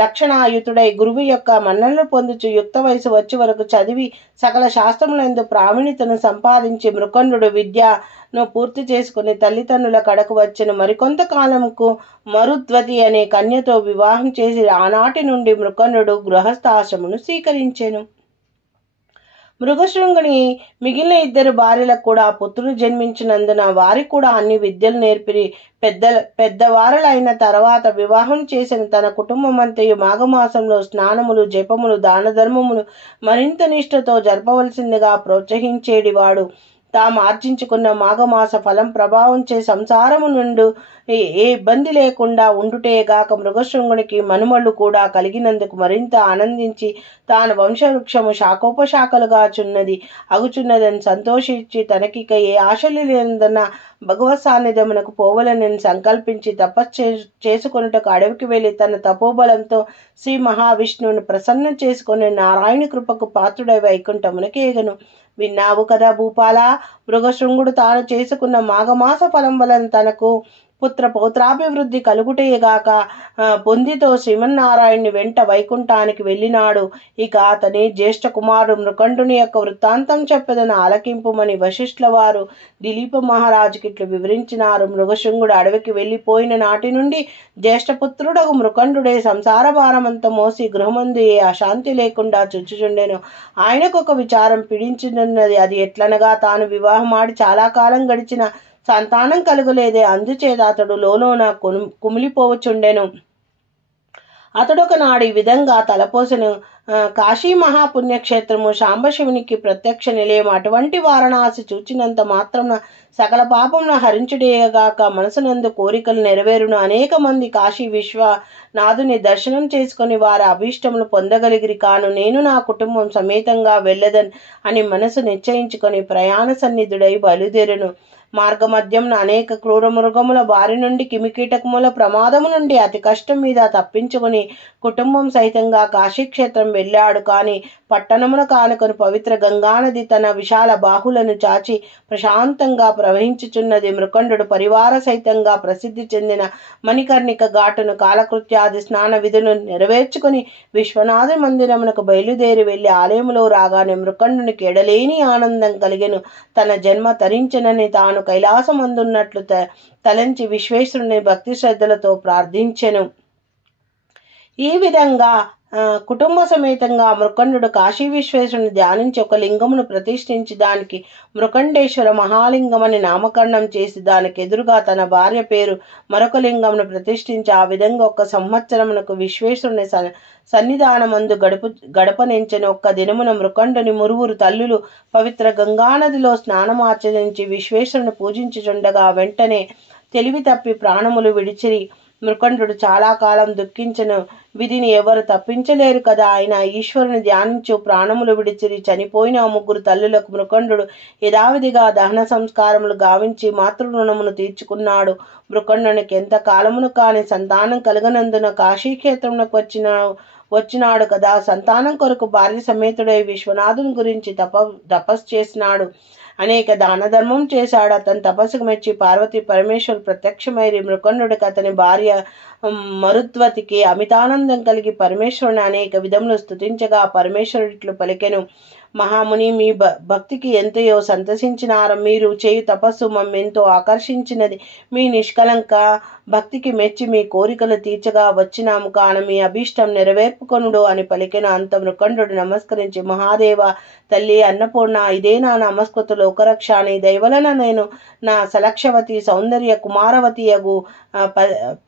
లక్షణాయుతుడై గురువు యొక్క మన్ననలు పొందుచు యుక్త వయసు వచ్చే వరకు చదివి సకల శాస్త్రములందు ప్రావీణ్యతను సంపాదించి మృకండు విద్యను పూర్తి చేసుకుని తల్లిదండ్రుల కడకు వచ్చెను. మరికొంత కాలంకు మరుద్వతి అనే కన్యతో వివాహం చేసి ఆనాటి నుండి మృకండు గృహస్థాశ్రమును స్వీకరించెను. మృగశృంగుని మిగిలిన 2 భార్యలకు కూడా పుత్రులు జన్మించినందున వారి కూడా అన్ని విద్యలు నేర్పిరి. పెద్దవారలైన తర్వాత వివాహం చేసిన తన కుటుంబమంతయు మాఘమాసంలో స్నానములు జపములు దాన ధర్మములు మరింత నిష్ఠతో జరపవలసిందిగా ప్రోత్సహించేడివాడు. తాము ఆర్జించుకున్న మాఘమాస ఫలం ప్రభావం చే సంసారము నుండి ఏ ఇబ్బంది లేకుండా ఉండుటేగాక మృగశృంగునికి మనుమళ్ళు కూడా కలిగినందుకు మరింత ఆనందించి తాను వంశవృక్షము శాఖోపశాఖలుగా అగుచున్నదని సంతోషించి తనకిక ఏ ఆశలు లేదన్న భగవత్ సాన్నిధ్యమునకు పోవలనని సంకల్పించి తపస్సు చేసుకొనుటకు అడవికి వెళ్లి తన తపోబలంతో శ్రీ మహావిష్ణువుని ప్రసన్నం చేసుకుని నారాయణ కృపకు పాత్రుడై వైకుంఠమునకు ఏగను. విన్నావు కదా భూపాల, మృగశృంగుడు తాను చేసుకున్న మాఘమాస ఫలం వలన తనకు పౌత్రాభివృద్ధి కలుగుటేగాక పొందితో శ్రీమన్నారాయణుని వెంట వైకుంఠానికి వెళ్ళినాడు. ఇక అతని జ్యేష్ఠ కుమారుడు మృకండుని యొక్క వృత్తాంతం చెప్పదను ఆలకింపుమని వశిష్ఠుల వారు దిలీప మహారాజుకి ఇట్లు వివరించినారు. మృగశృంగుడు అడవికి వెళ్ళిపోయిన నాటి నుండి జ్యేష్ఠపుత్రుడకు మృకండుడే సంసార భారమంతా మోసి గృహమందు ఏ అశాంతి లేకుండా చుచ్చుచుండెను. ఆయనకు ఒక విచారం పీడించున్నది. అది ఎట్లనగా తాను వివాహం ఆడి చాలా కాలం గడిచిన సంతానం కలుగలేదే. అందుచేత అతడు లోలోన కుమిలిపోవచుండెను. అతడొక నాడు ఈ విధంగా తలపోసెను. కాశీ మహాపుణ్యక్షేత్రము శాంబశివునికి ప్రత్యక్ష నిలయం. అటువంటి వారణాసి చూచినంత మాత్రం సకల పాపమును హరించుడేగాక మనసునందు కోరికలు నెరవేరును. అనేక మంది కాశీ విశ్వనాథుని దర్శనం చేసుకుని వారి అభీష్టములు పొందగలిగిరి. కాను నేను నా కుటుంబం సమేతంగా వెళ్ళదన్ అని మనసు నిశ్చయించుకొని ప్రయాణ సన్నిధుడై బయలుదేరెను. మార్గమధ్యంన అనేక క్రూర మృగముల బారి నుండి కిమికీటకముల ప్రమాదము నుండి అతి కష్టం మీద తప్పించుకుని కుటుంబం సహితంగా కాశీక్షేత్రం వెళ్ళాడు. కాని పట్టణమున కానుకొని పవిత్ర గంగానది తన విశాల బాహులను చాచి ప్రశాంతంగా ప్రవహించుచున్నది. మృకండు పరివార సహితంగా ప్రసిద్ధి చెందిన మణికర్ణిక ఘాటును కాలకృత్యాది స్నాన విధులు నెరవేర్చుకుని విశ్వనాథ మందిరమునకు బయలుదేరి వెళ్లి ఆలయములో రాగానే మృకండునికి ఎడలేని ఆనందం కలిగెను. తన జన్మ తరించెనని తాను కైలాసమందున్నట్లు తలంచి విశ్వేశ్వరుని భక్తి శ్రద్ధలతో ప్రార్థించెను. ఈ విధంగా కుటుంబ సమేతంగా మృకండు కాశీ విశ్వేశ్వరుని ధ్యానించి ఒక లింగమును ప్రతిష్ఠించి దానికి మృకండేశ్వర మహాలింగమని నామకరణం చేసి దానికి ఎదురుగా తన భార్య పేరు మరొక లింగమును ప్రతిష్ఠించి ఆ విధంగా 1 సంవత్సరమునకు విశ్వేశ్వరుని సన్నిధానమందు గడపనించెను. ఒక్క దినమున మృకండుని మురుగురు తల్లులు పవిత్ర గంగానదిలో స్నానమాచరించి విశ్వేశ్వరుని పూజించుచుండగా వెంటనే తెలివి తప్పి ప్రాణములు విడిచిరి. మృకండు చాలా కాలం దుఃఖించెను. విధిని ఎవరు తప్పించలేరు కదా. ఆయన ఈశ్వరుని ధ్యానించు ప్రాణములు విడిచిరి. చనిపోయిన 3 తల్లులకు మృకండు యథావిధిగా దహన సంస్కారములు గావించి మాతృ-రుణమును తీర్చుకున్నాడు. మృకండునికి ఎంత కాలమును కాని సంతానం కలగనందున కాశీక్షేత్రమునకు వచ్చినాడు కదా. సంతానం కొరకు భార్య సమేతుడై విశ్వనాథుని గురించి తపస్సు చేసినాడు. అనేక దాన ధర్మం చేశాడు. అతని తపస్సుకు మెచ్చి పార్వతీ పరమేశ్వరు ప్రత్యక్షమైరి. మృకండుడికి అతని భార్య మరుద్వతికి అమితానందం కలిగి పరమేశ్వరుని అనేక విధములు స్తుతించగా పరమేశ్వరుడిట్లు పలికెను. మహాముని, మీ భక్తికి ఎంతయో సంతసించినారు. మీరు చేయు తపస్సు మమ్మెంతో ఆకర్షించినది. మీ నిష్కలంక భక్తికి మెచ్చి మీ కోరికలు తీర్చగా వచ్చినాము కాన మీ అభీష్టం నెరవేర్పుకొనుడు అని పలికెను. అంత మృకండు నమస్కరించి, మహాదేవ, తల్లి అన్నపూర్ణ, ఇదే నా నమస్కృత లోకరక్షాని. దయవలన నేను నా సలక్షవతి సౌందర్య కుమారవతియగు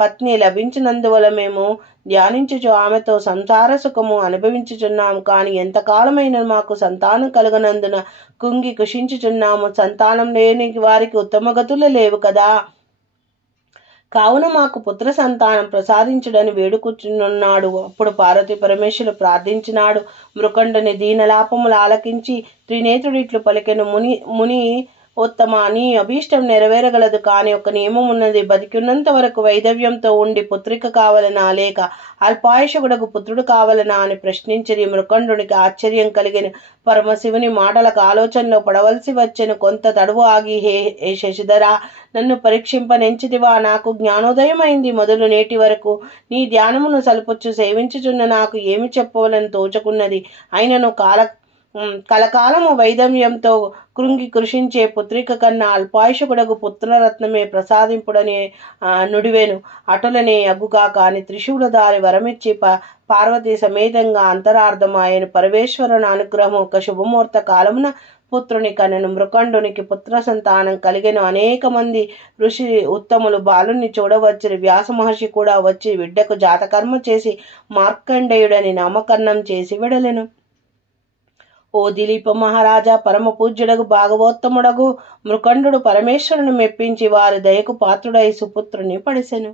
పత్ని లభించినందువల మేము ధ్యానించుచు ఆమెతో సంసార సుఖము అనుభవించుచున్నాము. కాని ఎంతకాలమైన మాకు సంతానం కలగనందున కుంగి కుషించుచున్నాము. సంతానం లేని వారికి ఉత్తమ గతులు లేవు కదా. కావున మాకు పుత్ర సంతానం ప్రసాదించుడని వేడుకుచున్నాడు. అప్పుడు పార్వతీ పరమేశ్వరులు ప్రార్థించినాడు. మృకండుని దీనలాపములు ఆలకించి త్రినేత్రుడిట్లు పలికెను. ముని ఉత్తమ, నీ అభీష్టం నెరవేరగలదు. కాని ఒక నియమం ఉన్నది. బతికున్నంత వరకు వైధవ్యంతో ఉండి పుత్రిక కావలనా లేక అల్పాయుషుడకు పుత్రుడు కావలనా అని ప్రశ్నించిరి. మృకండునికి ఆశ్చర్యం కలిగిన. పరమశివుని మాటలకు ఆలోచనలో పడవలసి వచ్చెను. కొంత తడువు ఆగి, హే శశిధరా, నన్ను పరీక్షింపనెంచితివా? నాకు జ్ఞానోదయమైంది మొదలు నేటి వరకు నీ ధ్యానమును సల్పుచ్చు సేవించుచున్న నాకు ఏమి చెప్పవలని తోచుకున్నది. అయినను కలకాలము వైధవ్యంతో కృంగి కృషించే పుత్రిక కన్నా అల్పాయుషుడగు పుత్రరత్నమే ప్రసాదింపుడని నుడివేను. అటులనే అగుగా కాని త్రిశూలధారి వరమిచ్చి పార్వతీ సమేతంగా అంతరార్థమాయను. పరమేశ్వరుని అనుగ్రహం ఒక శుభముహూర్త కాలమున పుత్రుని కనెను. మృకండునికి పుత్ర సంతానం కలిగెను. అనేక మంది ఋషి ఉత్తములు బాలుని చూడవచ్చిరి. వ్యాస మహర్షి కూడా వచ్చి బిడ్డకు జాతకర్మ చేసి మార్కండేయుడని నామకరణం చేసి వెడలెను. ఓ దిలీప మహారాజా, పరమ పూజ్యుడగు భాగవోత్తముడగు మృకండు పరమేశ్వరుని మెప్పించి వారి దయకు పాత్రుడై సుపుత్రుని పడిసెను.